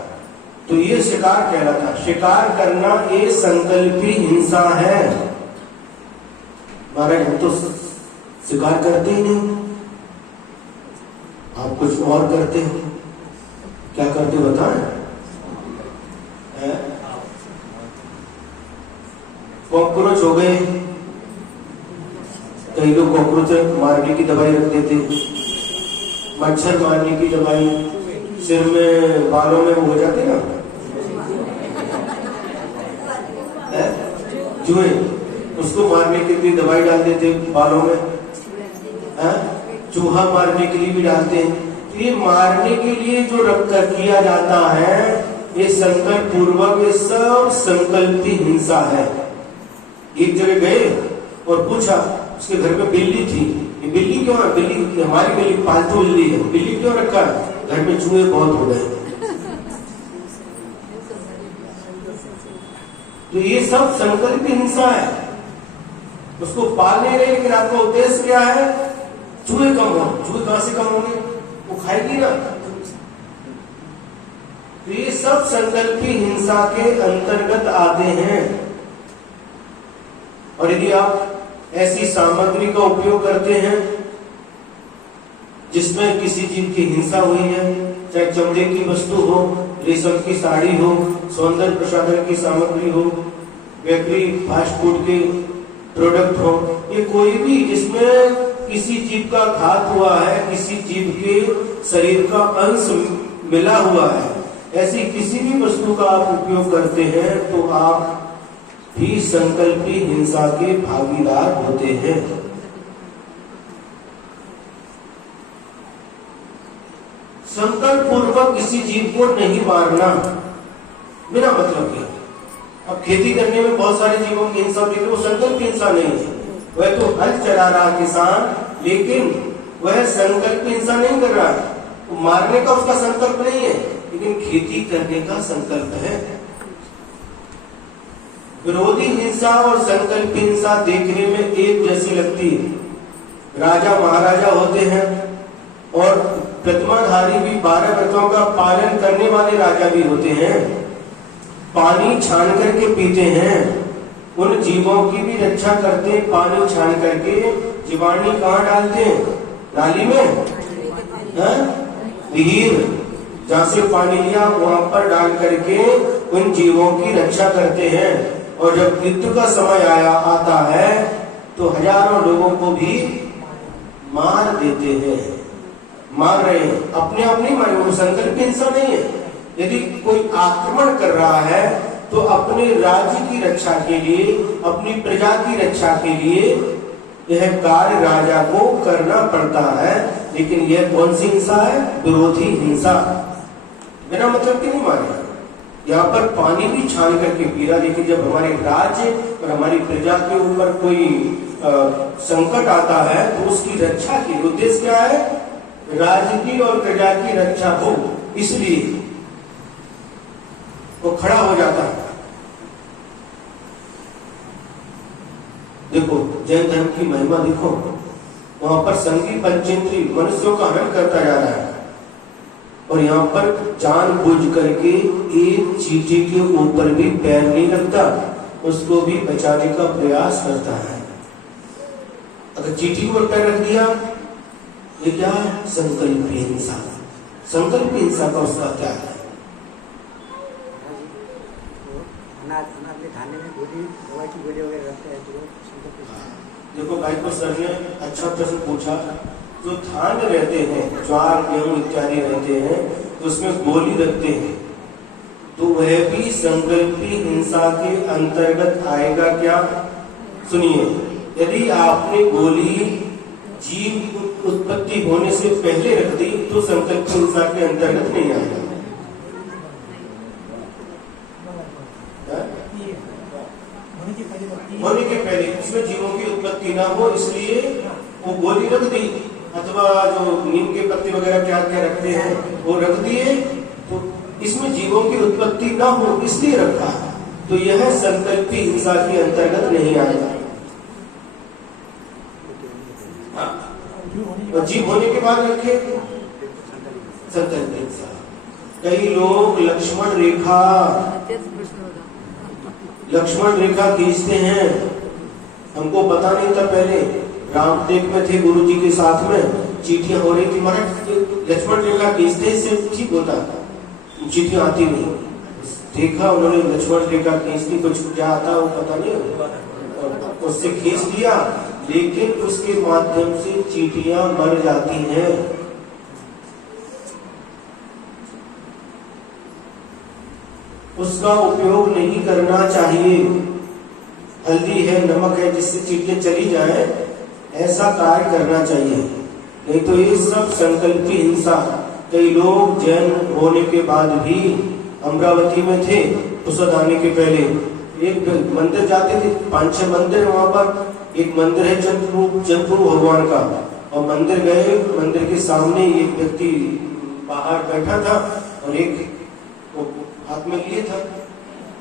तो ये शिकार कहलाता है। शिकार करना ये संकल्पी हिंसा है। महाराज हम तो शिकार करते ही नहीं, आप कुछ और करते हैं। क्या करते बताएं? कॉकरोच हो गए, कई लोग कॉकरोच मारने की दवाई रख देते, मच्छर मारने की दवाई, सिर में बालों में वो हो जाते ना चूहे, उसको मारने के लिए दवाई डाल देते बालों में। चूहा मारने के लिए भी डालते हैं। तो ये मारने के लिए जो रखकर किया जाता है, ये संकल्प पूर्वक, ये सब संकल्पी हिंसा है। एक जगह गए और पूछा, उसके घर में बिल्ली थी, ये बिल्ली क्यों है? बिल्ली हमारी बिल्ली पालतू बिल्ली है, बिल्ली क्यों रखा है? घर में चूहे बहुत हो गए। तो ये सब संकल्पी हिंसा है। उसको पालने रहे, लेकिन आपका उद्देश्य क्या है? चूहे कम हो। चूहे कहां से कम होंगे? वो खाएगी ना। तो ये सब संकल्पी हिंसा के अंतर्गत आते हैं। और यदि आप ऐसी सामग्री का उपयोग करते हैं जिसमें किसी चीज की हिंसा हुई है, चाहे चमड़े की वस्तु हो, रेशम की साड़ी हो, सौंदर्य प्रसाधन की सामग्री हो, बेकरी फास्ट फूड के प्रोडक्ट हो, ये कोई भी जिसमें किसी जीव का घात हुआ है, किसी जीव के शरीर का अंश मिला हुआ है, ऐसी किसी भी वस्तु का आप उपयोग करते हैं तो आप भी संकल्पी हिंसा के भागीदार होते हैं। संकल्प पूर्वक किसी जीव को नहीं मारना बिना मतलब के। अब खेती करने में बहुत सारे जीवों की हिंसा होती है, वो संकल्प हिंसा नहीं है। वह तो हल चला रहा किसान, लेकिन वह संकल्प हिंसा नहीं कर रहा है। तो मारने का उसका संकल्प नहीं है, लेकिन खेती करने का संकल्प है। विरोधी हिंसा और संकल्प हिंसा देखने में एक जैसी लगती है। राजा महाराजा होते हैं और प्रतिमाधारी भी 12 व्रतों का पालन करने वाले राजा भी होते हैं। पानी छान करके पीते हैं, उन जीवों की भी रक्षा करते हैं। पानी छान करके जीवाणु कहाँ डालते हैं? नाली में, विहीर जहाँ से पानी लिया वहां पर डाल करके उन जीवों की रक्षा करते हैं। और जब मृत्यु का समय आता है तो हजारों लोगों को भी मार देते हैं। मार रहे हैं, अपने आप नहीं मारे, वो संकल्प हिंसा नहीं है। यदि कोई आक्रमण कर रहा है तो अपने राज्य की रक्षा के लिए, अपनी प्रजा की रक्षा के लिए यह कार्य राजा को करना पड़ता है। लेकिन यह कौन सी हिंसा है? विरोधी हिंसा। बिना मतलब की नहीं मारे। यहाँ पर पानी भी छान करके पी रहा, लेकिन जब हमारे राज्य और हमारी प्रजा के ऊपर कोई संकट आता है तो उसकी रक्षा के उद्देश्य क्या है? राज्य की और प्रजा की रक्षा हो, इसलिए वो खड़ा हो जाता है। देखो जैन धर्म की महिमा देखो, वहां पर संगी पंचेंद्री मनुष्यों का हनन करता जा रहा है और यहाँ पर जानबूझ करके एक चींटी के ऊपर भी पैर नहीं लगता, उसको भी बचाने का प्रयास करता है। अगर चींटी पर पैर रख दिया, ये क्या? संकल्प हिंसा। संकल्प हिंसा का उसका क्या है? खाने में गोली, दवाई की गोली वगैरह रखते हैं तो देखो भाई को सर ने अच्छा प्रश्न पूछा। जो धान रहते हैं, ज्वार गेहूं इत्यादि रहते हैं, तो उसमें गोली रखते हैं, तो वह भी संकल्पी हिंसा के अंतर्गत आएगा क्या? सुनिए, यदि आपने गोली जीव उत्पत्ति होने से पहले रख दी तो संकल्प हिंसा के अंतर्गत नहीं आएगा। होने के पहले इसमें जीवों की उत्पत्ति ना हो, इसलिए वो गोली रख दी, अथवा जो नीम के पत्ते वगैरह क्या क्या रखते हैं वो रख दिए, तो इसमें जीवों की उत्पत्ति ना हो इसलिए रखा, तो यह संकल्पी हिंसा के अंतर्गत नहीं आएगा। और जीव होने के बाद रखे संकल्प हिंसा। कई लोग लक्ष्मण रेखा खींचते हैं। हमको पता नहीं था पहले, रामटेक में थे गुरु जी के साथ में, चीटियां हो रही थी, महाराज लक्ष्मण रेखा खींचते इससे ठीक होता था, चीटियां आती नहीं। देखा उन्होंने लक्ष्मण रेखा खींचती, कुछ क्या आता वो पता नहीं, उससे खींच लिया, लेकिन उसके माध्यम से चीटियां मर जाती हैं। उसका उपयोग नहीं करना चाहिए। हल्दी है, नमक है, जिससे चीटियां चली जाए, ऐसा कार्य करना चाहिए। नहीं तो ये सब संकल्पी हिंसा। कई लोग जैन होने के बाद भी अमरावती में थे, उसद आने के पहले एक मंदिर जाते थे, 5-6 मंदिर वहां पर। एक मंदिर है चंद्र भगवान का, और मंदिर गए, मंदिर के सामने एक व्यक्ति बाहर बैठा था और एक हाथ में लिए था।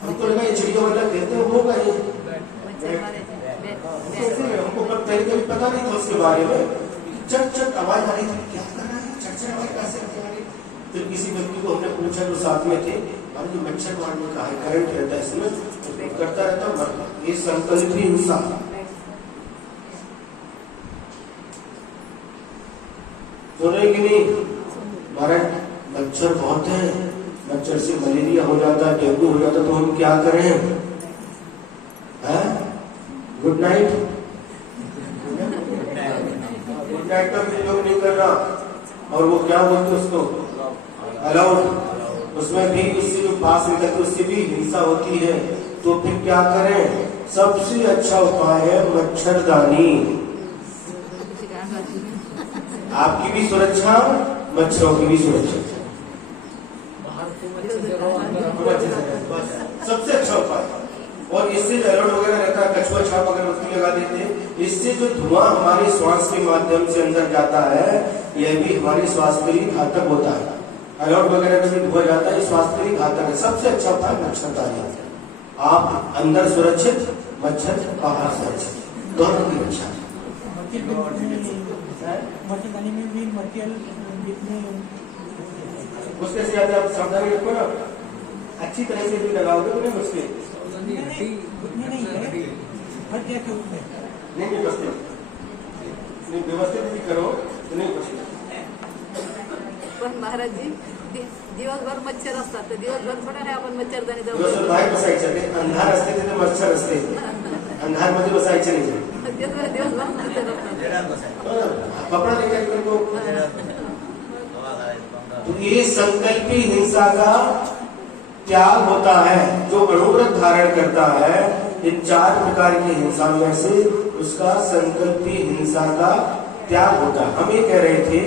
हमको लगा ये चिड़िया वाला कहते हैं, होगा ये, हमको कभी पता नहीं था उसके बारे में। चट आवाज आ रही थी, क्या कर रहा है, चट आवाज कैसे आ रही। फिर किसी व्यक्ति को हमने पूछा जो साथ में थे, और जो मच्छर मारने का है, करंट रहता है इसमें, करता रहता मरता। ये संकल्पी हिंसा। सुने कि नहीं महाराज, मच्छर बहुत है, मच्छर से मलेरिया हो जाता है, डेंगू हो जाता है, तो हम क्या करें? गुड नाइट, गुड नाइट का भी उपयोग नहीं करना। और वो क्या बोलते उसको, अलाउड, उसमें भी उससे जो पास निकलते उससे भी हिंसा होती है। तो फिर क्या करें? सबसे अच्छा उपाय है मच्छरदानी। आपकी भी सुरक्षा, मच्छरों की भी सुरक्षा, सबसे अच्छा उपाय। और इससे जो अलर्ट वगैरह रहता है, कछुआ छाप अगर उसकी लगा देते हैं, इससे जो धुआं हमारे श्वास के माध्यम से अंदर जाता है, यह भी हमारे स्वास्थ्य के लिए घातक होता है। अलर्ट वगैरह में धुआं जाता है, स्वास्थ्य के लिए घातक है। सबसे अच्छा उपाय मच्छरदानी। आप अंदर सुरक्षित, मच्छर बाहर सुरक्षित, दोनों की रक्षा। मच्छरदानी में भी उसके से आप सावधानी रखो ना, अच्छी तरह से भी लगाओगे तो नहीं उसके नहीं व्यवस्थित भी करो तो नहीं बचते। पण महाराज जी दिवसभर मच्छर असतात, तर दिवसभर थोडा नाही आपण मच्छरदाणी दिवसभर बाहेर बसायचं, ते अंधार असते तिथे मच्छर असते, अंधार मध्ये बसायचे नाही, दिवसभर मच्छर असतात। कपड़ा लेकर को। तो ये संकल्पी हिंसा का त्याग होता है। जो अणुव्रत धारण करता है इन 4 प्रकार की हिंसा में से, उसका संकल्पी हिंसा का त्याग होता है। हम ये कह रहे थे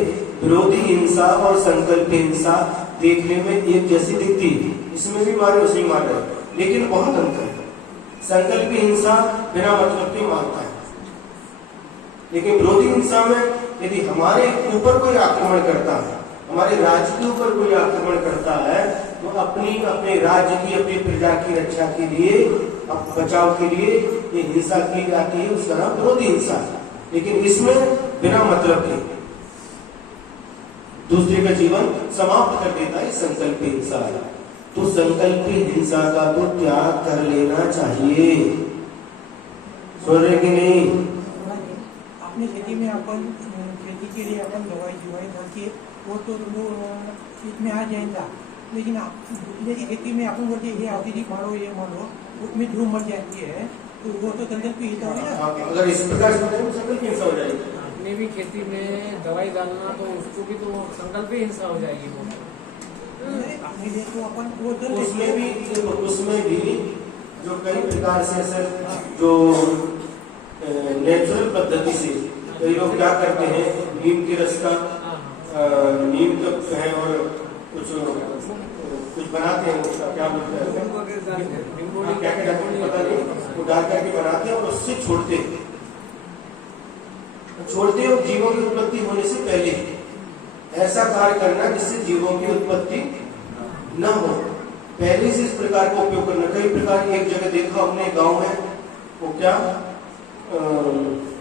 विरोधी हिंसा और संकल्पी हिंसा देखने में एक जैसी दिखती है, इसमें भी मारे उसमें मार रहे, लेकिन बहुत अंतर है। संकल्पी हिंसा बिना मतलब के मारता है, लेकिन विरोधी हिंसा में यदि हमारे ऊपर कोई आक्रमण करता है, हमारे राज्य के ऊपर कोई आक्रमण करता है, तो अपने राज्य की, अपनी प्रजा की रक्षा के लिए, बचाव के लिए ये हिंसा की जाती है, उसका नाम विरोधी हिंसा। लेकिन इसमें बिना मतलब के दूसरे का जीवन समाप्त कर देता है, संकल्पी हिंसा है। तो संकल्पी हिंसा का तो त्याग कर लेना चाहिए। सुन रहे कि नहीं? अपनी खेती में अपन खेती के लिए अपन दवाई करके वो तो इसमें आ जाएगा, लेकिन दूसरे की खेती में अपन बोलते ये औषधि मारो, ये मारो, उसमें धूम मर जाती है, तो वो तो संकल्पी हिंसा हो जाएगा। अगर इस प्रकार से संकल्पी हिंसा हो जाएगी। अपने भी खेती में दवाई डालना, तो उसको भी तो संकल्पी हिंसा हो जाएगी। वो अपने लिए तो अपन वो उसमें भी जो कई प्रकार से सर, जो नेचुरल पद्धति से कई लोग क्या करते हैं, नीम के रस का, नीम का है और कुछ बनाते हैं, उसका क्या बोलते हैं, क्या क्या पता नहीं, वो डाल करके बनाते हैं और उससे छोड़ते हो जीवों की उत्पत्ति होने से पहले। ऐसा कार्य करना जिससे जीवों की उत्पत्ति न हो, पहले से इस प्रकार का उपयोग करना। कई प्रकार, एक जगह देखा हमने गांव में, वो क्या,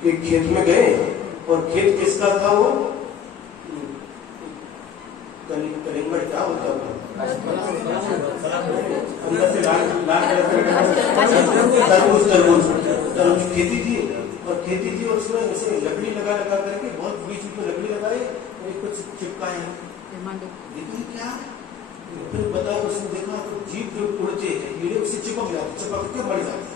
एक खेत में गए और खेत किसका था, वो कलिंगड़ क्या होता है? अंदर से लाल लाल तरबूज खेती थी और उसमें ऐसे लकड़ी लगा करके बहुत बीच में लकड़ी लगाई और एक कुछ चिपकाए देखिए क्या। फिर बताओ उसने देखा तो जीव जो उड़ते हैं कीड़े उससे चिपक के मर जाते हैं।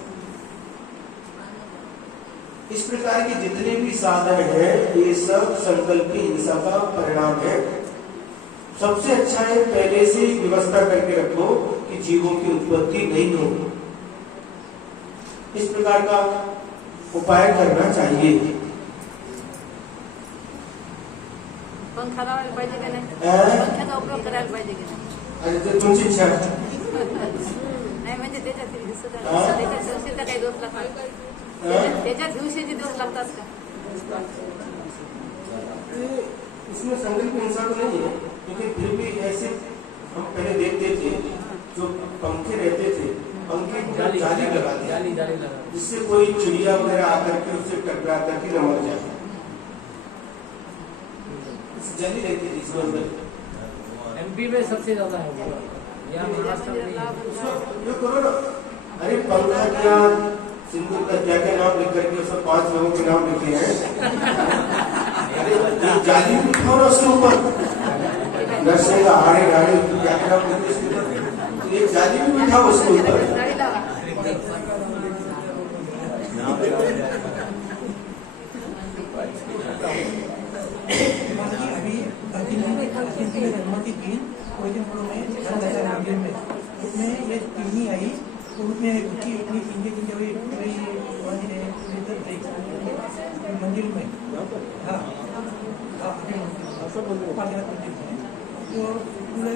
इस प्रकार के जितने भी साधन हैं ये सब संकल्पी हिंसा का परिणाम है। सबसे अच्छा है पहले से व्यवस्था करके रखो कि जीवों की उत्पत्ति नहीं हो। इस प्रकार का उपाय करना चाहिए। पंखा लावायला पाहिजे का नाही? पंख्याचा उपयोग करायला पाहिजे की नाही? अरे ते तुमची इच्छा नाही म्हणजे त्याच्यात दिवशीचा काही दोष लागतात? त्याच्यात दिवशीचे दोष लागतात का? इसमें संकल्प हिंसा तो नहीं है, लेकिन फिर भी ऐसे हम पहले देखते थे जो पंखे रहते थे, पंखे को जाली लगा जिससे कोई चिड़िया वगैरह आकर के उससे टकरा करके न मर जाए। जाली रहती थी इसमें अंदर। एमपी में सबसे ज्यादा है या महाराष्ट्र में जो करो ना, अरे पंखा क्या सिंदूर का क्या क्या नाम लिख करके उसमें 5 लोगों के नाम लिखे हैं। अरे जाली भी उठाओ ना उसके ऊपर, नरसे का हाड़े क्या क्या नाम लिखे उसके ऊपर, एक जाली भी बिठाओ उसके ऊपर। अनुमति थी मंदिर में, उसमें एक टीनी आई तो उसमें उसकी इतनी सीधे हुई मंदिर में। हाँ तो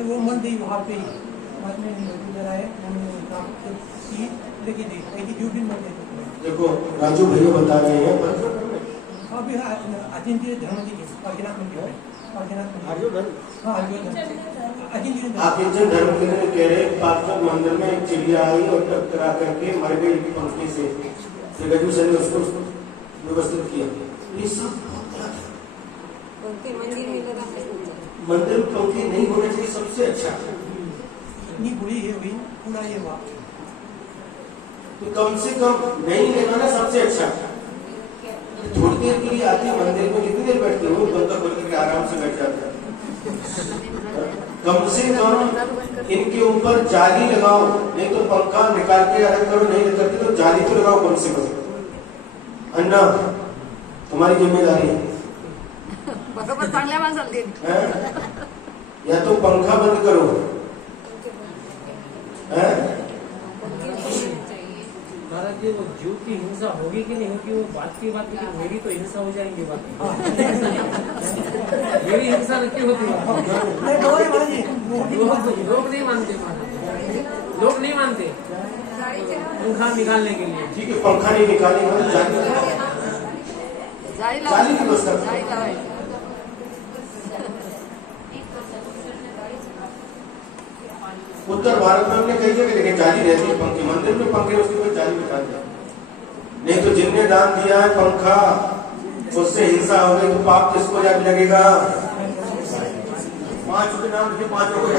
वो मन गई वहाँ पे ही बाद में जलाए लेके दी ऐसी जो भी मन। देखो राजू भैया बता रहे हैं अभी अचिंत्य धर्म की पार्थिनाथ मंदिर है। आकिंचन धर्म के लिए कह रहे पार्थिव मंदिर में एक चिड़िया आई और टकरा करके मर गई पंखे से, फिर गजू सर ने उसको व्यवस्थित किया। ये सब मंदिर में पंखे नहीं होने चाहिए, सबसे अच्छा। इतनी बुरी है हुई पूरा ये हुआ तो कम से कम नहीं लगाना सबसे अच्छा। थोड़ी देर के लिए आती है मंदिर में, कितनी देर बैठते हो? बंदा खोल करके आराम से बैठ जाते हैं। कम से कम इनके ऊपर जाली लगाओ, नहीं तो पंखा निकाल के अलग करो, नहीं करते तो जाली तो लगाओ कम से कम। अन्ना तुम्हारी जिम्मेदारी है। बरोबर चांगल्या माणसाला दे। या तो पंखा बंद करो महाराज जी, वो जीव की हिंसा होगी कि नहीं होगी वो बात की बात, लेकिन मेरी तो हिंसा हो जाएगी बात। मेरी हिंसा नहीं होती। लोग नहीं मानते महाराज, लोग नहीं मानते पंखा निकालने के लिए। ठीक है, पंखा नहीं निकालने वाले जाली की व्यवस्था। उत्तर भारत में हमने कई जगह देखे जाली रहती है पंखे, मंदिर में पंखे उसके ऊपर जाली बिठा दिया। नहीं तो जिनने दान दिया है पंखा उससे हिंसा हो गई तो पाप किसको जाके लगेगा? 5 के नाम लिखे 5 हो गए।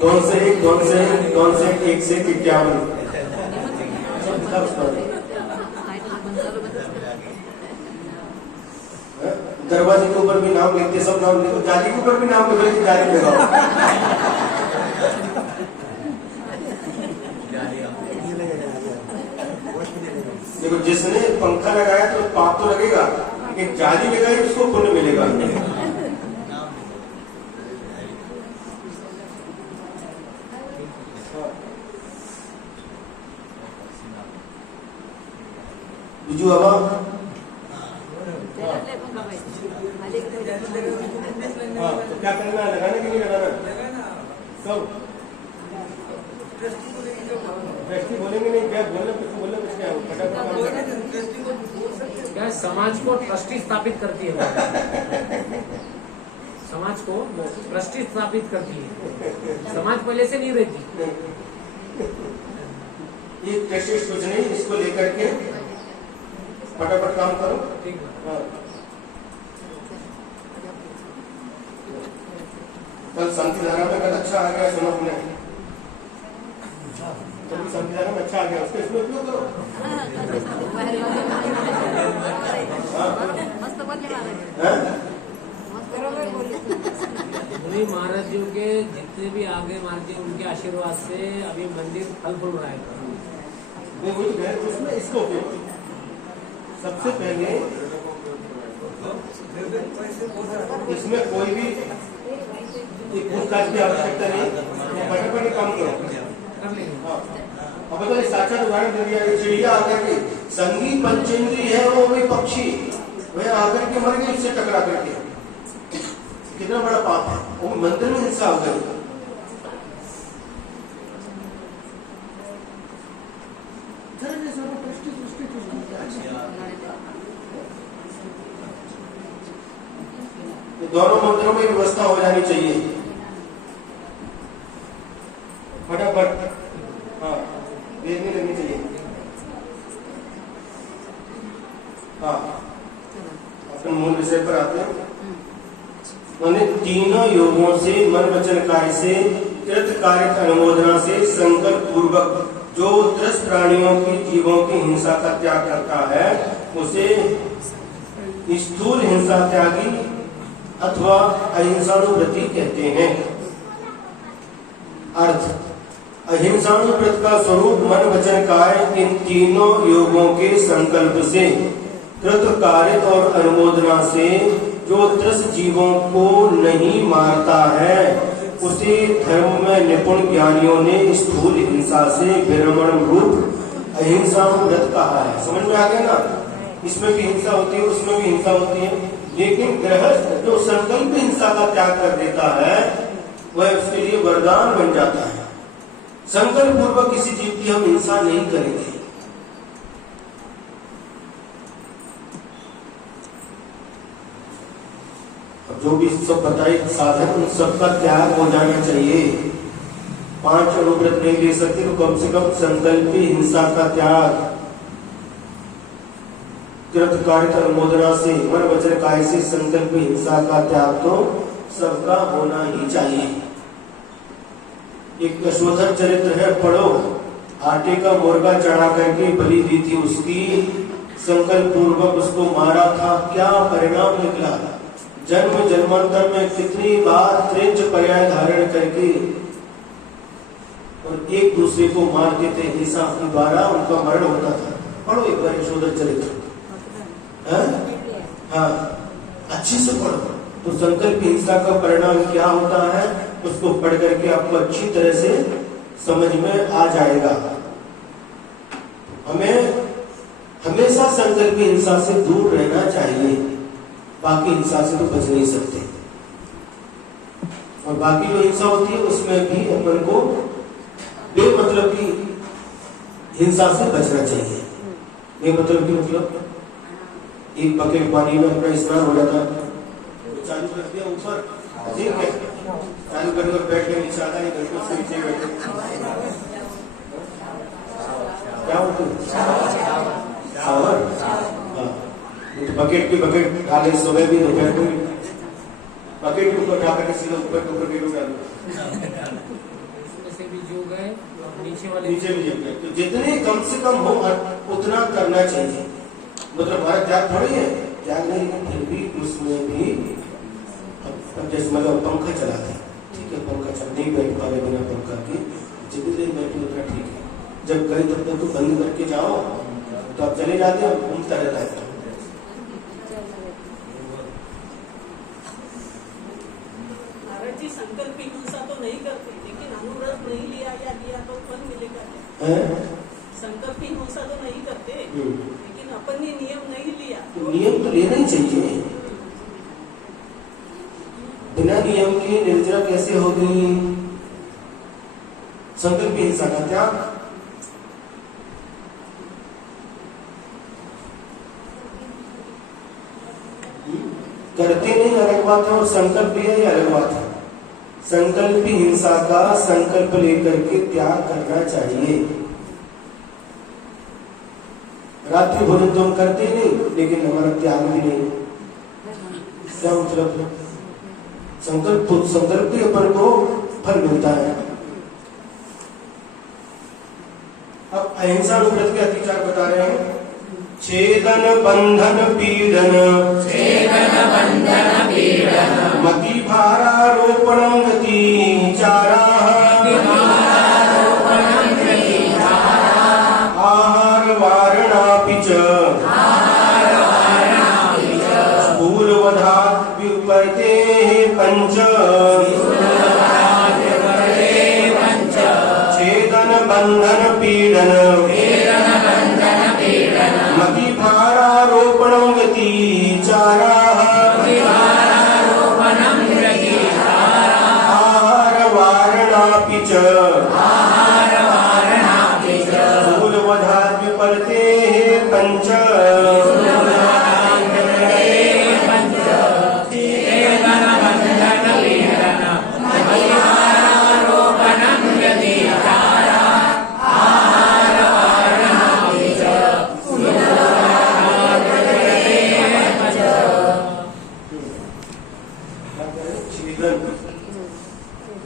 दोन से 1 से 51। दरवाजे के ऊपर भी नाम लिखते, सब नाम लिखो, जाली के ऊपर भी नाम लिखो, जाली लगाओ। देखो जिसने पंखा लगाया तो पाप तो लगेगा, लेकिन जाली लगाई उसको पुण्य मिलेगा। बिजू बाबा हाँ, तो क्या करना है? लगाने की नहीं लगाना? कब? ट्रस्टी बोलेंगे नहीं क्या? बोलना कुछ क्या समाज को ट्रस्टी स्थापित करती है। समाज को ट्रस्टी स्थापित करती है, समाज पहले से नहीं रहती। ये ट्रस्टी कुछ नहीं, इसको लेकर के फटाफट काम करो। ठीक है। हाँ। कल संविधान में कल अच्छा आ गया, सुनो हमने कल संविधान में अच्छा आ गया, उसका इसमें उपयोग करो। मस्त बोलले महाराज, हाँ? मस्त बरोबर बोलले। मुनि महाराज जी के जितने भी आगे महाराज जी उनके आशीर्वाद से अभी मंदिर फल फूल रहा है। नहीं वही है, उसमें इसको उपयोग करो। सबसे पहले इसमें कोई भी पूछताछ की आवश्यकता नहीं, फटाफट काम करो। कर लेंगे। हाँ। अब तो साक्षात उदाहरण दे दिया, चिड़िया आकर के संगी पंचेंद्री है, वो भी पक्षी वह आकर के मर गई उससे टकरा करके, कितना बड़ा पाप है। वो मंदिर में हिंसा हो गई। दोनों मंदिरों में व्यवस्था हो जानी चाहिए फटाफट। हाँ, देर नहीं लगनी चाहिए। हाँ, अपन मूल विषय पर आते हैं। मैंने तीनों योगों से मन वचन काय से कृत कार्य अनुमोदना से संकल्प पूर्वक जो त्रस्त प्राणियों की जीवों की हिंसा का त्याग करता है उसे स्थूल हिंसा त्यागी अथवा अहिंसानुव्रति कहते हैं। अर्थ, अहिंसानुव्रत का स्वरूप मन वचन काय इन तीनों योगों के संकल्प से कृत कार्य और अनुमोदना से जो त्रस्त जीवों को नहीं मारता है उसे धर्म में निपुण ज्ञानियों ने स्थूल हिंसा से विरमण रूप अहिंसानुव्रत कहा है। समझ में आ गया ना? इसमें भी हिंसा होती है, उसमें भी हिंसा होती है, लेकिन गृहस्थ जो संकल्प हिंसा का त्याग कर देता है वह उसके लिए वरदान बन जाता है। संकल्प पूर्वक किसी जीव की हम हिंसा नहीं करेंगे। जो भी सब बताए साधन उन सबका त्याग हो जाना चाहिए। 5 अनुव्रत नहीं ले सकते तो कम से कम संकल्प हिंसा का त्याग, कृत कार्य अनुमोदना से मन वचन काय से संकल्प हिंसा का त्याग तो सबका होना ही चाहिए। एक यशोधर चरित्र है, पढ़ो। आटे का मुर्गा चढ़ा करके बलि दी थी उसकी, संकल्प पूर्वक उसको मारा था, क्या परिणाम निकला। जन्म जन्मांतर में कितनी बार त्रिंच पर्याय धारण करके और एक दूसरे को मारते थे, हिंसा के द्वारा उनका मरण होता था। पढ़ो एक बार यशोधर चरित्र। हाँ, अच्छे से पढ़ो तो संकल्प हिंसा का परिणाम क्या होता है उसको पढ़ करके आपको अच्छी तरह से समझ में आ जाएगा। हमें हमेशा संकल्प हिंसा से दूर रहना चाहिए, बाकी हिंसा से तो बच नहीं सकते। और बाकी जो हिंसा होती है उसमें भी अपन को बेमतलब की हिंसा से बचना चाहिए। बेमतलब की मतलब एक बकेट पानी में अपना स्नान हो जाता है, चालू कर दिया ऊपर, ठीक है, चालू करके बैठ के नीचे आता नहीं करके उसके नीचे बैठे, क्या होता है? शावर। बकेट की बकेट डाले, सुबह भी दोपहर को बकेट के ऊपर डाल करके सीधा ऊपर के ऊपर गेट डालो, से भी जो गए नीचे वाले नीचे भी जम गए। तो जितने कम से कम हो उतना करना चाहिए। मतलब हमारा त्याग थोड़ी है, त्याग नहीं, फिर भी उसमें भी अब जैसे मतलब पंखा चलाते हैं, ठीक है, पंखा चल नहीं बैठ पा रहे बिना पंखा के, जितनी देर बैठे उतना ठीक है। जब कहीं तब तक तो बंद करके जाओ तो आप चले जाते हो, घूमता रहता है। संकल्प हिंसा तो नहीं करते, लेकिन अनुव्रत नहीं लिया या लिया तो फल मिलेगा। संकल्प हिंसा तो नहीं करते, लेकिन अपन ने नियम नहीं लिया तो नियम तो लेना ही चाहिए। बिना नियम के निर्जरा कैसे होगी? संकल्प हिंसा का त्याग। करते नहीं अलग बात है और संकल्प लिया ही अलग बात है। संकल्प हिंसा का संकल्प लेकर के त्याग करना चाहिए। रात्रि भोजन तो हम करते ही नहीं, लेकिन हमारा त्याग भी नहीं। क्या मतलब है? संकल्प के अपन को फल मिलता है। अब अहिंसा व्रत के अतिचार बता रहे हैं। छेदन बंधन पीड़न मति भारारोपणं गति चारा आहार वारणापि च पूर्वधात् व्युपैते पंच छेदन बंधन पीड़न मति भारारोपणं गति चारा आहार वारणापि च पूर्वधात् व्युपैते पंच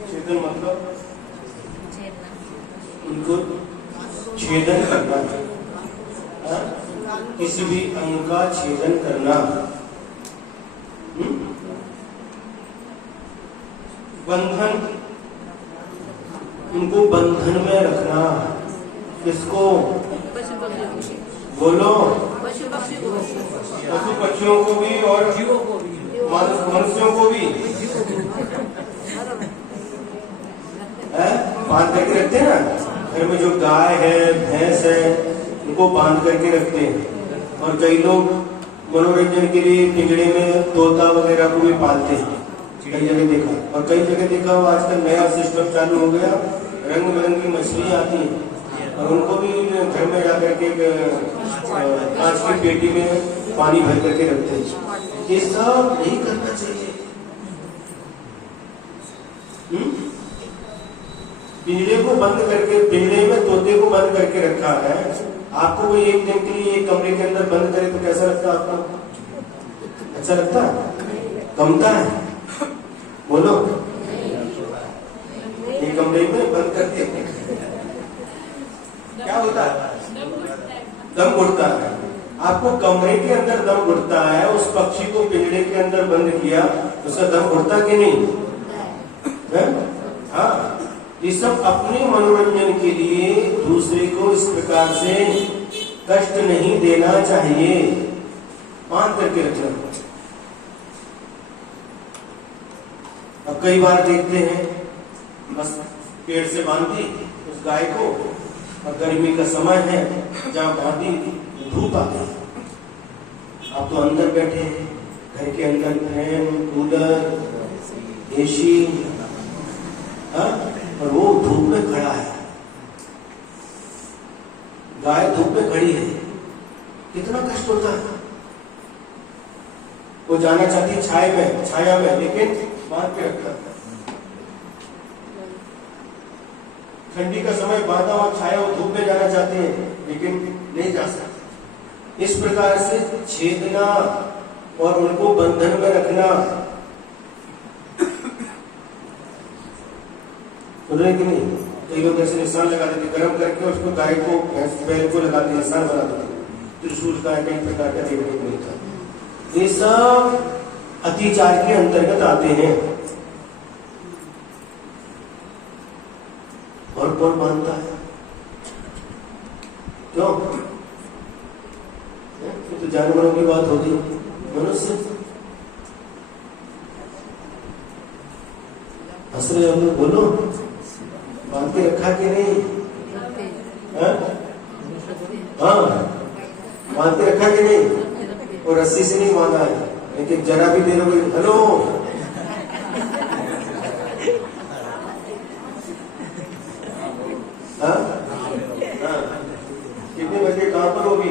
छेदन मतलब उनको छेदन करना, किसी भी अंग का छेदन करना। बंधन, उनको बंधन में रखना। किसको? बोलो। पशु पक्षी को, पशु पक्षियों को भी और जीवों को भी, मनुष्यों को भी बांध करके रखते हैं ना। घर में जो गाय है, भैंस है, उनको बांध करके रखते हैं। और कई लोग मनोरंजन के लिए पिंजड़े में तोता वगैरह को भी पालते हैं। कई जगह देखा, और कई जगह देखा आजकल नया सिस्टम चालू हो गया, रंग बिरंगी मछली आती है और उनको भी घर में जाकर के कांच की पेटी में पानी भर करके रखते हैं। ये सब नहीं करना चाहिए। पिंजरे को बंद करके, पिंजरे में तोते को बंद करके रखा है। आपको कोई एक दिन के लिए एक कमरे के अंदर बंद करे तो कैसा लगता है आपको? अच्छा लगता है? कमता है? बोलो। एक कमरे में बंद करके क्या होता है? दम घुटता है। आपको कमरे के अंदर दम घुटता है, उस पक्षी को पिंजरे के अंदर बंद किया, उसका दम घुटता कि नहीं? हाँ, ये सब अपने मनोरंजन के लिए दूसरे को इस प्रकार से कष्ट नहीं देना चाहिए। बांध करके रखना। अब कई बार देखते हैं बस पेड़ से बांधी उस गाय को, और गर्मी का समय है, जहाँ बांधी धूप आ गई। आप तो अंदर बैठे हैं, घर के अंदर फैन, कूलर, एसी, और वो धूप में खड़ा है। गाय धूप में खड़ी है, कितना कष्ट होता है। वो जाना चाहती है छाया में, लेकिन बांध के रखता है। ठंडी का समय बांधा हुआ छाया, वो धूप में जाना चाहते हैं लेकिन नहीं जा सकते। इस प्रकार से छेदना और उनको बंधन में रखना, सुन रहे कि नहीं? कई लोग ऐसे निशान लगा देते, गर्म करके उसको गाय को, बैल को लगा देते, निशान बना देते। त्रिशूल का कई प्रकार का देखने को मिलता है। ये सब अतिचार के अंतर्गत आते हैं। और कौन मानता है? क्यों? ये तो जानवरों की बात होगी। मनुष्य हंस रहे हो, बोलो। बांध के रखा कि नहीं? हाँ, बांध के रखा कि नहीं? और रस्सी से नहीं बांधा है, लेकिन जरा भी देर हो गई, हेलो कितने बजे कहाँ पर होगी?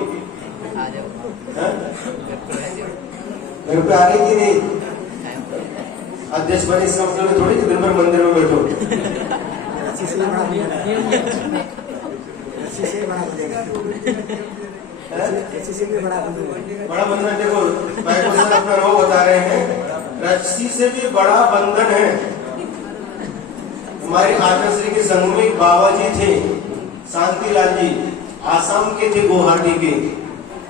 घर पे आ रही कि नहीं? अध्यक्ष बने इसका मतलब थोड़ी कि दिन भर मंदिर में बैठो। बड़ा बंधन है। देखो भाई सर अपना रोग बता रहे हैं, रस्सी से भी बड़ा बंधन है। हमारे आचार्य के संग में बाबा जी थे, शांतिलाल जी, आसाम के थे, गुवाहाटी के।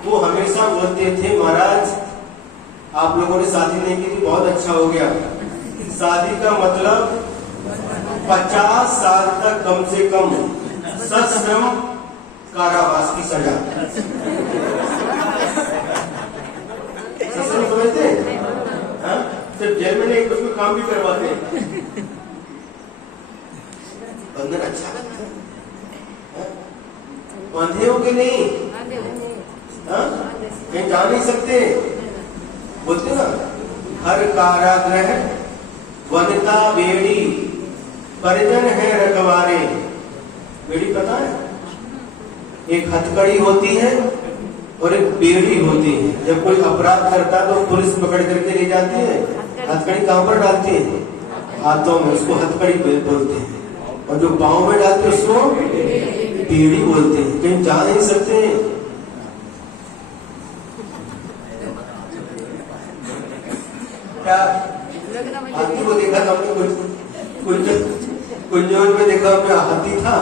वो हमेशा बोलते थे, महाराज आप लोगों ने शादी नहीं की थी, बहुत अच्छा हो गया। शादी का मतलब 50 साल तक कम से कम सश्रम कारावास की सजा। सश्रम समझते हैं? हाँ? सिर्फ जेल में नहीं, उसमें काम भी करवाते हैं। बंधन अच्छा लगता है। बंधे हो कि नहीं? हाँ? कहीं जा नहीं सकते। बोलते ना, हर कारागृह वनिता बेड़ी, परिजन है रखवारे। बेड़ी पता है? एक हथकड़ी होती है और एक बेड़ी होती है। जब कोई अपराध करता है तो पुलिस पकड़ करके ले जाती है, हथकड़ी कहाँ पर डालती है? हाथों में, उसको हथकड़ी बोलते हैं। और जो पाँव में डालते हैं उसको बेड़ी बोलते हैं। कहीं जा नहीं सकते। क्या हाथी को देखा था हमने? कुंजवन में देखा हमने, हाथी था।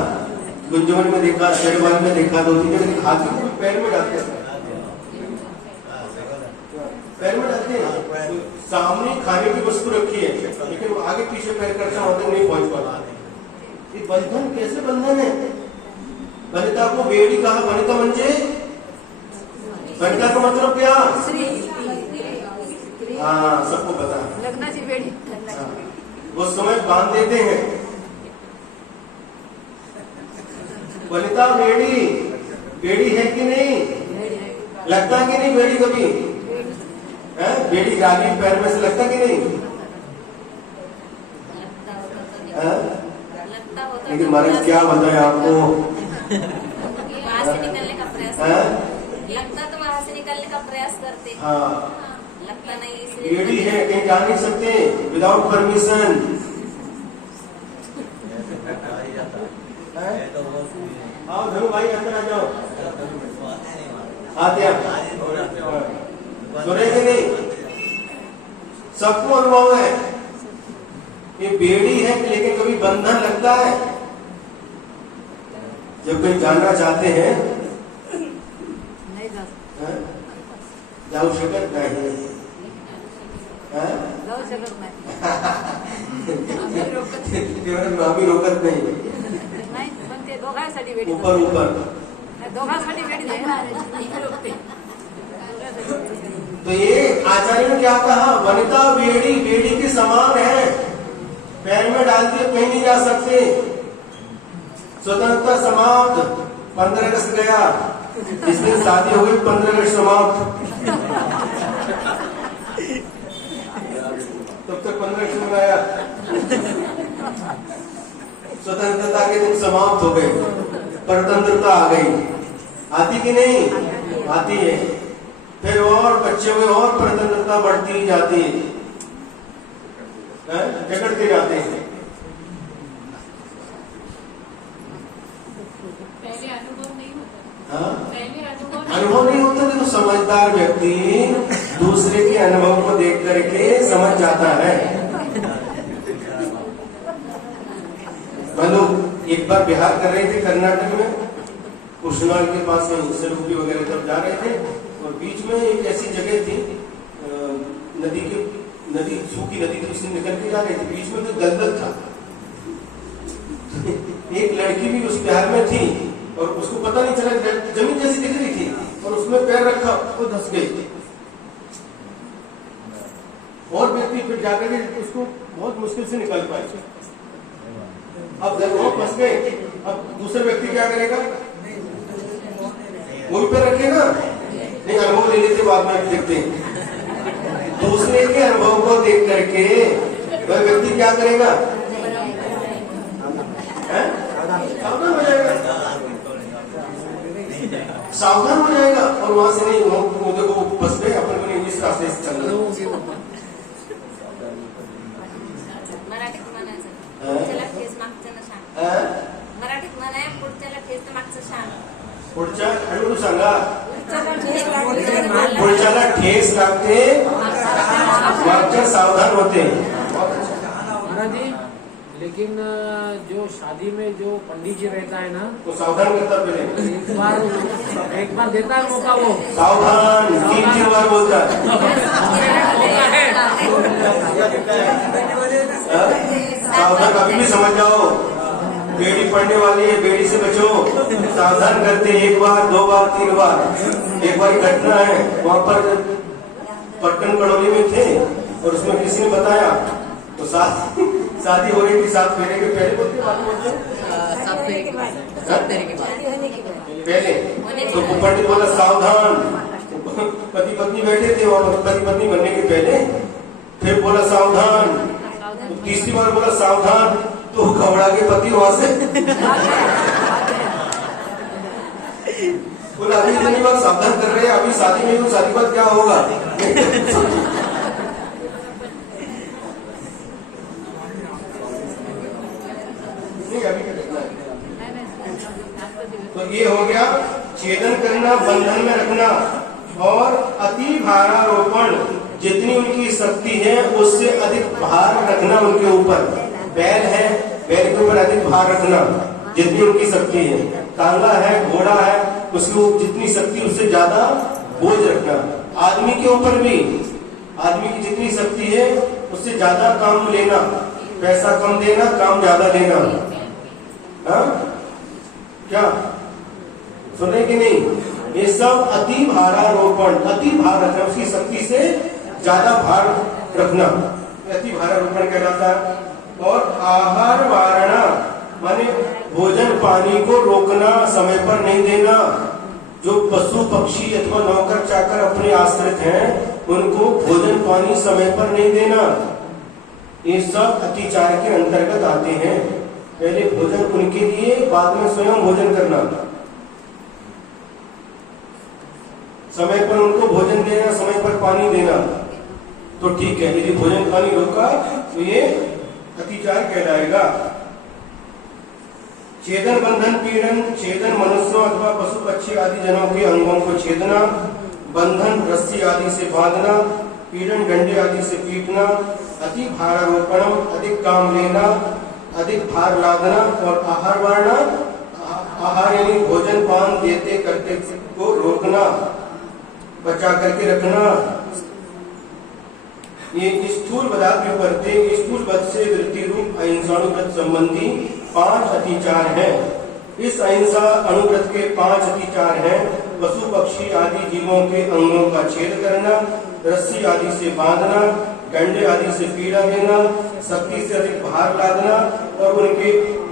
गुंजवन में देखा, शेरवाल में देखा, 2-3 जगह। हाथी को पैर में डालते हैं, पैर में डालते हैं। सामने खाने की वस्तु रखी है, लेकिन वो आगे पीछे पैर करता वहां तक नहीं पहुंच पाता। ये बंधन कैसे बंधन है? वनिता को बेड़ी कहा। वनिता म्हणजे, वनिता का मतलब क्या? हाँ, सबको पता है। लग्नाची बेडी। वो समय बांध देते हैं। वनिता बेड़ी, बेड़ी है कि नहीं? लगता कि नहीं बेड़ी कभी? है? बेड़ी गाली पैर में से लगता कि नहीं? लेकिन महाराज क्या बताए आपको? वहां से निकलने का प्रयास। लगता तो वहां से निकलने का प्रयास करते। हाँ, लगता नहीं, इसलिए बेड़ी है, कहीं जा नहीं सकते विदाउट परमिशन। आओ धनु भाई, अंदर आ जाओ। आते आप सुने कि नहीं? सबको अनुभव है ये बेड़ी है, लेकिन कभी बंधन लगता है। जब कहीं जाना चाहते हैं, नहीं जा सकते। जाऊ शकत नहीं। जाऊ शकत नाही। आम्ही रोकत नाही। नाही, पण ते दोघांसाठी बेडी। ऊपर ऊपर दोघांसाठी बेडी नाही रोकते। तो ये आचार्य ने क्या कहा? वनिता बेड़ी, बेड़ी के समान है, पैर में डालते कहीं नहीं जा सकते। स्वतंत्रता समाप्त, 15 अगस्त गया, जिस दिन शादी हो गई 15 अगस्त समाप्त। तब तक 15 अगस्त मनाया, स्वतंत्रता के दिन समाप्त हो गए, परतंत्रता आ गई। आती कि नहीं? आती है। फिर और बच्चे हुए और परतंत्रता बढ़ती जाती है, झगड़ते जाते हैं। पहले अनुभव नहीं होता। हाँ? पहले अनुभव नहीं होता, तो समझदार व्यक्ति दूसरे के अनुभव को देख करके समझ जाता है। मतलब एक बार बिहार कर रहे थे, कर्नाटक में कुशनाल के पास सिरुपी वगैरह तब जा रहे थे, और बीच में एक ऐसी जगह थी, नदी सूखी नदी थी, उससे निकल के जा रहे थे। बीच में तो दलदल था। एक लड़की भी उस बिहार में थी और उसको पता नहीं चला, जमीन जैसी दिख रही थी और उसमें पैर रखा, वो धंस गई। और व्यक्ति फिर जाकर के उसको बहुत मुश्किल से निकल पाए। अब जब वो फंस गए, अब दूसरे व्यक्ति क्या करेगा? वही पे रखेगा? नहीं, अनुभव ले लेते, बाद में देखते हैं। दूसरे के अनुभव को देख करके वह व्यक्ति क्या करेगा? सावधान हो जाएगा, सावधान हो जाएगा। और वहां से नहीं, वो देखो फंस गए, अपन को नहीं, इस रास्ते से चलना। मराठीत म्हणायचं, पुढच्याला ठेस मागचं ना सांग. मराठीत म्हणाय, पुढच्याला ठेस मागचं सांग. पुढच्या हळूहळू सांगा. पुढच्याला ठेस लागते, मागच्या सावधान होते। महाराज जी, लेकिन जो शादी में जो पंडित जी रहता है ना, तो सावधान करता पहले, एक बार देता है मौका वो, सावधान 3-3 बार बोलता है। सावधान अभी भी समझ जाओ, बेड़ी पड़ने वाली है, बेड़ी से बचो। सावधान करते 1 बार 2 बार 3 बार। एक बार घटना है, वहां पर पट्टन कड़ोली में थे और उसमें किसी ने बताया, तो शादी हो रही थी 7 फेरे के पहले बोलते पहले, तो पंडित बोला सावधान। पति पत्नी बैठे थे और पति पत्नी बनने के पहले, फिर बोला सावधान, तीसरी बार बोला सावधान, तो घबरा के पति वहां से बोला अभी इतनी बार सावधान कर रहे हैं, अभी शादी में, तो शादी बाद क्या होगा। नहीं अभी क्या देखना है। तो ये हो गया छेदन करना, बंधन में रखना, और अति भारारोपण, जितनी उनकी शक्ति है उससे अधिक भार रखना उनके ऊपर। बैल है, बैल के ऊपर अधिक भार रखना, जितनी उनकी शक्ति है। तांगा है, घोड़ा है, उसकी जितनी शक्ति उससे ज्यादा बोझ रखना। आदमी के ऊपर भी, आदमी की जितनी शक्ति है उससे ज्यादा काम लेना, पैसा कम देना, काम ज्यादा देना। हाँ? क्या सुने कि नहीं? ये सब अति भारारोपण, अति भार रखना, उसकी शक्ति से ज्यादा भार रखना, अति भारारोपण कहलाता है। और आहार वारणा, माने भोजन पानी को रोकना, समय पर नहीं देना। जो पशु पक्षी अथवा नौकर चाकर अपने आश्रित हैं, उनको भोजन पानी समय पर नहीं देना, ये सब अतिचार के अंतर्गत आते हैं। पहले भोजन उनके लिए, बाद में स्वयं भोजन करना, समय पर उनको भोजन देना, समय पर पानी देना, तो ठीक है। यदि भोजन पानी रोका तो ये अतिचार कहलाएगा। छेदन, बंधन, पीड़न। छेदन मनुष्यों अथवा पशु पक्षी आदि जनों के अंगों को छेदना, बंधन रस्सी आदि से बांधना, पीड़न डंडे आदि से पीटना, अति भारारोपण, अधिक काम लेना, अधिक भार लादना, और आहार वारणा, आहार यानी भोजन पान देते करते को रोकना, बचा करके रखना। ये स्थूल पदार्थ के प्रत्येक स्थूल पद से वृत्ति रूप अहिंसानुव्रत संबंधी 5 अतिचार हैं। इस अहिंसा अनुव्रत के 5 अतिचार हैं। पशु पक्षी आदि जीवों के अंगों का छेद करना, रस्सी आदि से बांधना, डंडे आदि से पीड़ा देना, शक्ति से अधिक भार लादना, और उनके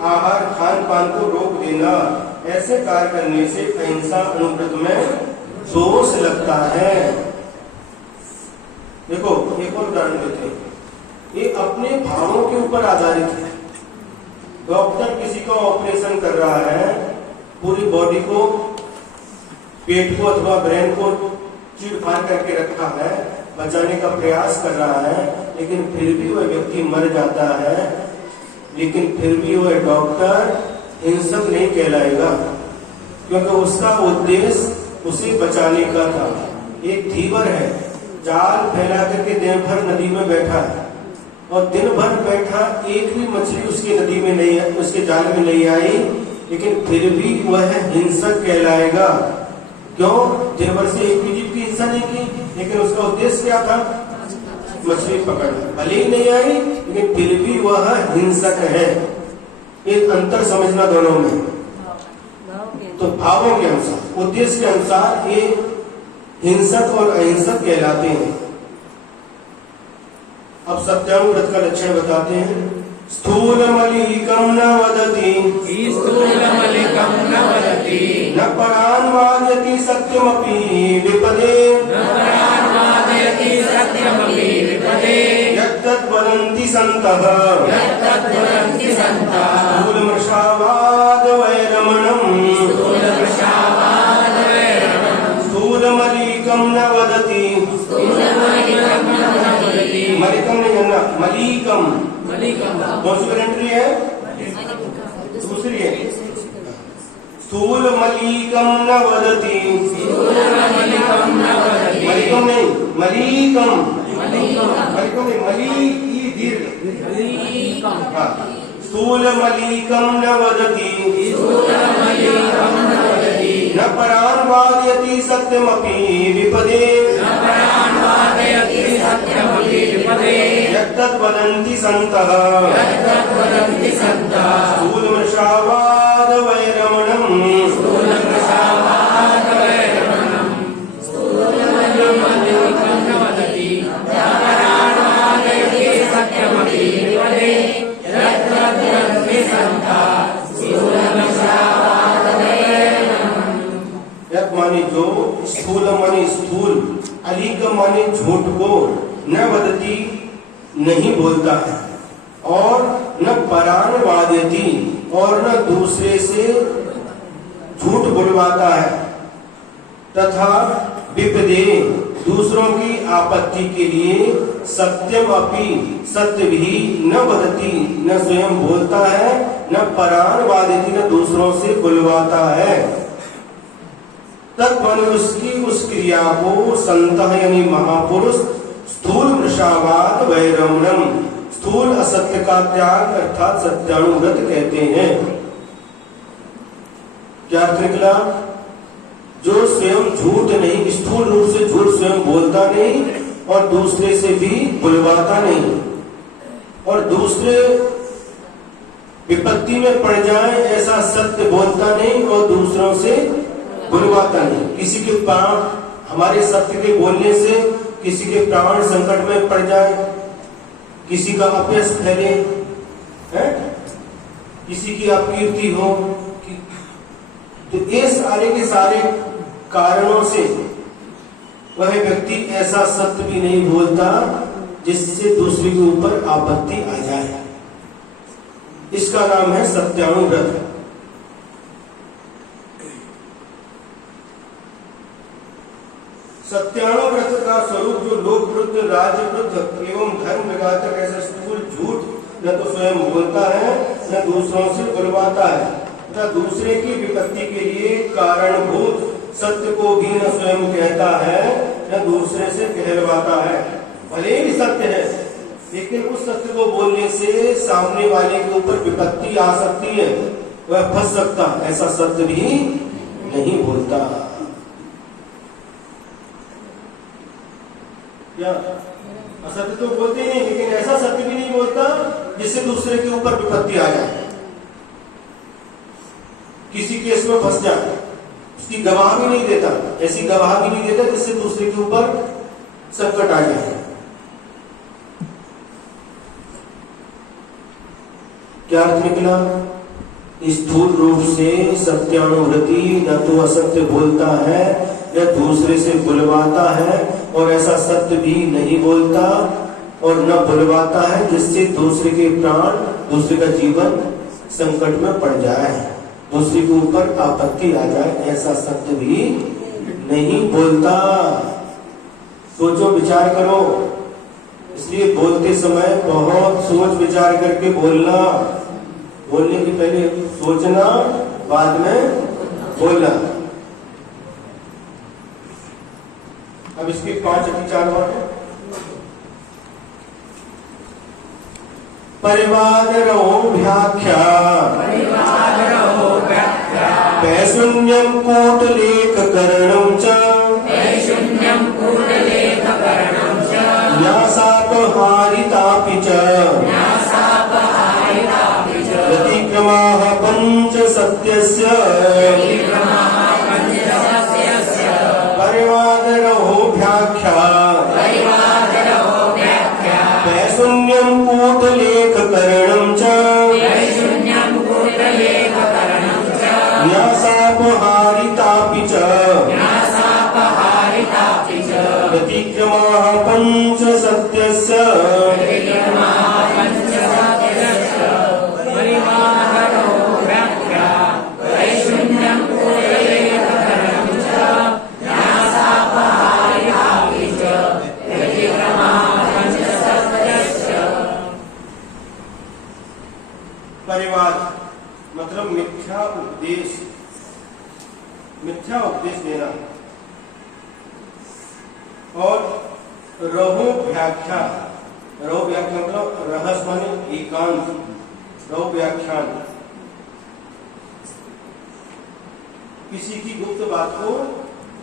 आहार खान पान को रोक देना। ऐसे कार्य करने से अहिंसा अनुव्रत में दोष लगता है। देखो एक और उदाहरण देते हैं, ये अपने भावों के ऊपर आधारित है। डॉक्टर किसी का ऑपरेशन कर रहा है, पूरी बॉडी को, पेट को अथवा ब्रेन को चीर-फाड़ करके रखा है, बचाने का प्रयास कर रहा है, लेकिन फिर भी वह व्यक्ति मर जाता है, लेकिन फिर भी वह डॉक्टर हिंसक नहीं कहलाएगा, क्योंकि उसका उद्देश्य उसे बचाने का था। एक धीवर है, जाल फैला करके दिन भर नदी में बैठा है, और दिन भर बैठा, एक भी मछली उसकी नदी में नहीं है, उसके जाल में नहीं आई, लेकिन फिर भी वह हिंसक कहलाएगा। क्यों? दिन भर से एक भी जीव की हिंसा नहीं की, लेकिन उसका उद्देश्य क्या था? मछली पकड़ना। भले ही नहीं आई, लेकिन फिर भी वह हिंसक है। एक अंतर समझना दोनों में। तो भावों के अनुसार, उद्देश्य के अनुसार ये हिंसक और अहिंसक कहलाते हैं। अब सत्यानुव्रत का लक्षण बताते हैं। स्थूल मलिकम न वदति, स्थूलमलिकं न वदति, न परान् वादयति सत्यमपि विपदे, न परान् वादयति सत्यमपि विपदे, यत्तत् वदन्ति सन्तः, यत्तत् वदन्ति सन्तः, स्थूलमृषावाद वैरमणम्, स्थूलमृषावाद वैरमणम्, स्थूलमलिकम न वदति, स्थूलमलिकं न वदति, मलिकम नहीं जानना, मलिकम। मलिकं कौन सी एंट्री है? दूसरी है। स्थूलमलीकं न वदति, मलिकम नहीं, मलीकम, मलिकम नहीं, मली की दीर्घ, हाँ, स्थूलमलीकं न वदति, न परान् वादयति सत्यमपि विपदे, यत्तद्वदन्ति सन्तः स्थूलमृषावाद वैरमणम्, माने जो स्थूल माने स्थूल, अलीकम माने झूठ को, न वदती नहीं बोलता है, और न परान वादयति और न दूसरे से झूठ बुलवाता है, तथा विपदे दूसरों की आपत्ति के लिए सत्यम अपि सत्य भी न वदती न स्वयं बोलता है, न परान वादयति न दूसरों से बुलवाता है। तब उसकी उस क्रिया को संतः यानी महापुरुष स्थूल मृषावाद वैरमणम, स्थूल असत्य का त्याग अर्थात सत्यानुव्रत कहते हैं। क्या अर्थ निकला? जो स्वयं झूठ नहीं, स्थूल रूप से झूठ स्वयं बोलता नहीं और दूसरे से भी बुलवाता नहीं, और दूसरे विपत्ति में पड़ जाए ऐसा सत्य बोलता नहीं और दूसरों से बुलवाता नहीं। किसी के प्राण, हमारे सत्य के बोलने से किसी के प्राण संकट में पड़ जाए, किसी का अपयश फैले, किसी की अपकीर्ति हो, तो ये सारे के सारे कारणों से वह व्यक्ति ऐसा सत्य भी नहीं बोलता जिससे दूसरे के ऊपर आपत्ति आ जाए। इसका नाम है सत्यानुव्रत। सत्यानुव्रत का स्वरूप जो लोकवृत्त, राजवृत्त एवं धर्म विघातक ऐसा स्थूल झूठ न तो स्वयं बोलता है न दूसरों से बुलवाता है, तथा दूसरे की विपत्ति के लिए कारणभूत सत्य को भी न स्वयं कहता है न दूसरे से कहलवाता है। भले ही सत्य है, लेकिन उस सत्य को बोलने से सामने वाले के ऊपर विपत्ति आ सकती है, वह फंस सकता, ऐसा सत्य भी नहीं बोलता। क्या असत्य तो बोलते नहीं, लेकिन ऐसा सत्य भी नहीं बोलता जिससे दूसरे के ऊपर विपत्ति आ जाए, किसी केस में फंस जाए, उसकी गवाह भी नहीं देता, ऐसी गवाह भी नहीं देता जिससे दूसरे के ऊपर संकट आ जाए। क्या अर्थ निकला? स्थूल रूप से सत्यानुव्रति न तो असत्य बोलता है न दूसरे से बुलवाता है, और ऐसा सत्य भी नहीं बोलता और न बुलवाता है जिससे दूसरे के प्राण, दूसरे का जीवन संकट में पड़ जाए, दूसरे के ऊपर आपत्ति आ जाए, ऐसा सत्य भी नहीं बोलता। सोचो, विचार करो। इसलिए बोलते समय बहुत सोच विचार करके बोलना, बोलने के पहले सोचना, बाद में बोलना। अब इसके 5 विचार और हैं। परिवादरो व्याख्या पैशून्यं कूटलेखकरणं च न्यासापहारितापि च व्यतिक्रमाः पञ्च सत्यस्य परिवादरो व्याख्या पैशून्यं कूटलेखकरणं च न्यासापहारितापि च व्यतिक्रमाः पञ्च सत्यस्य परिवाद मतलब मिथ्या उपदेश मिथ्या उपदेश देना। और रहो व्याख्या, रहो व्याख्या मतलब रहस्य माने एकांत, रहो व्याख्यान, किसी की गुप्त बात को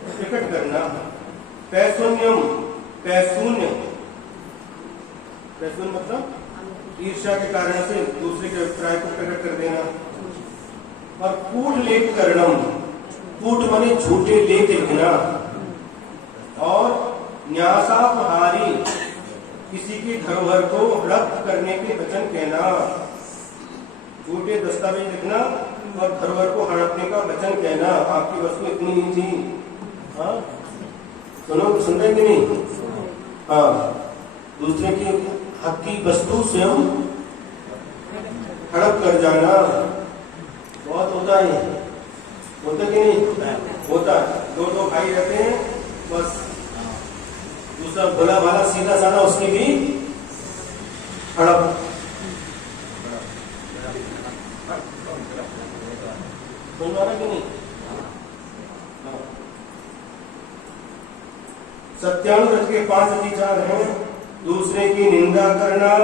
प्रकट करना। पैशून्यम, पैशून्य, पैशून्य मतलब ईर्ष्या के कारण से दूसरे के अभिप्राय को प्रकट कर देना। और कूट लेख करणम, कूट माने झूठे लेख लिखना। और न्यासापहारी, किसी की धरोहर को हड़प करने के वचन कहना, झूठे दस्तावेज लिखना और धरोहर को हड़पने का वचन कहना। आपकी वस्तु इतनी ही थी, हाँ सुनो, सुन रहे कि नहीं? हाँ, दूसरे के हक की वस्तु स्वयं हड़प कर जाना बहुत होता है, होता कि नहीं? होता है। दो भाई रहते हैं, बस दूसरा भोला भाला सीधा साधा उसकी भी हड़प। समझ आ रहा कि नहीं? सत्यानुगत के 5 अधिकार हैं। दूसरे की निंदा करना,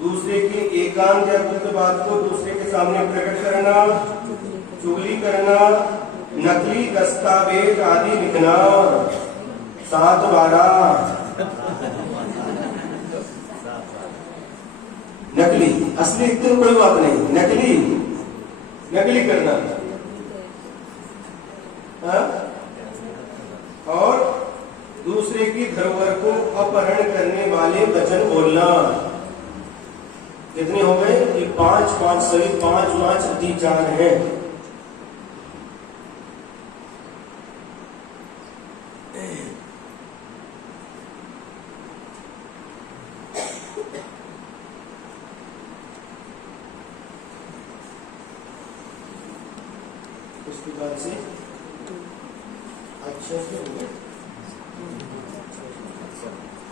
दूसरे की एकांत या गुप्त बात को दूसरे के सामने प्रकट करना, चुगली करना, नकली दस्तावेज आदि लिखना। 7 12 नकली, असली लिखते तो कोई बात नहीं, नकली, नकली करना। हाँ? और दूसरे की धरोहर को अपहरण करने वाले वचन बोलना। कितने हो गए? ये 5 सही 5 अधिकार हैं। उसके बाद से अच्छा से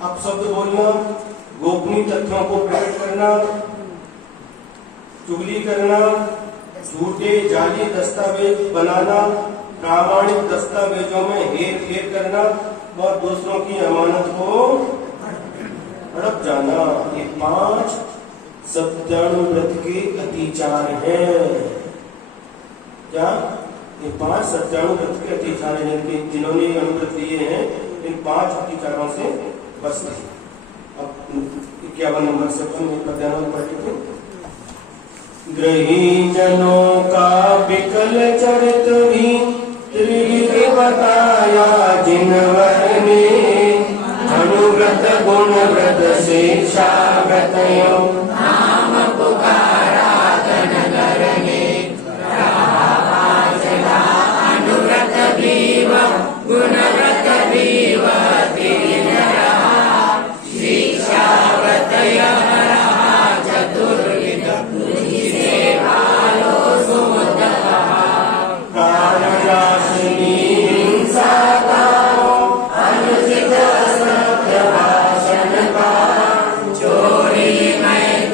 अब शब्द बोलना, गोपनीय तथ्यों को प्रकट करना, चुगली करना, झूठे जाली दस्तावेज बनाना, प्रामाणिक दस्तावेजों में हेर फेर करना और दूसरों की अमानत को हड़प जाना। ये 5 सत्यानुव्रत के अतिचार हैं। क्या? ये 5 सत्यानुव्रत के अतिचार हैं, जिन्होंने अनुव्रत लिए हैं, इन 5 अतिचारों से बस नहीं। अब 51 नंबर से पद्यान पढ़े थे। ग्रही जनों का विकल चरित भी त्रिविध बताया जिनवर ने, अनुव्रत गुणव्रत शिक्षा व्रतयो नाम पुकारा धनगर ने। अनुव्रत भीव गुणव्रत भीव त्रिविध रहा, शिक्षा व्रतय रहा चतुर्विध, तुझसे भालो सुमत कहा। प्राणनाशिनी हिंसा का अनुचित सत्य भाषण का, चोरी में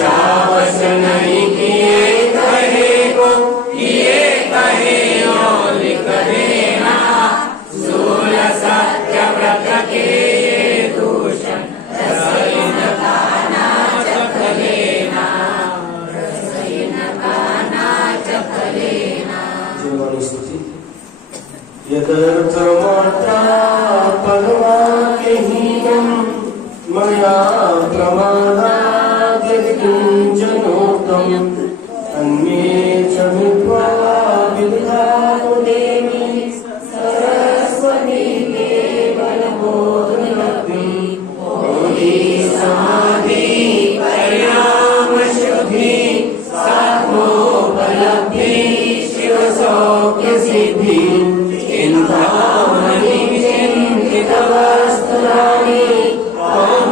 विश्वास नहीं किए कहे को किए कहे और लिख देना सूल सत्य व्रत के ये दूषण रसहीन का नाच लेना जीवनी स्तुति यदर्थ मात्रा परवाक्यहीनं मया प्रमादात् किञ्चनोक्तम् अन्ये च विद्वा विदधातु देवी सरस्वती केवलबोधलब्धि बोधि समाधि परिणाम शुद्धि सात्मोपलब्धि शिव सौख्य सिद्धि चिन्तामणि चिन्तितवस्तुराणि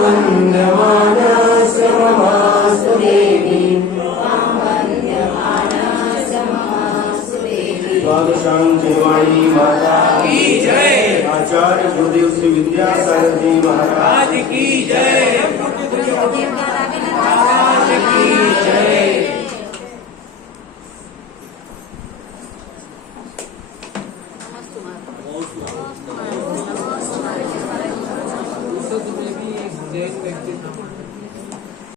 वन्द्यमानस्य ममास्तु देवी द्वादशांचवाणी माता की जय। आचार्य गुरुदेव श्री विद्यासागर जी महाराज की जय। महाराज की जय। तुम्हें भी एक जैन व्यक्ति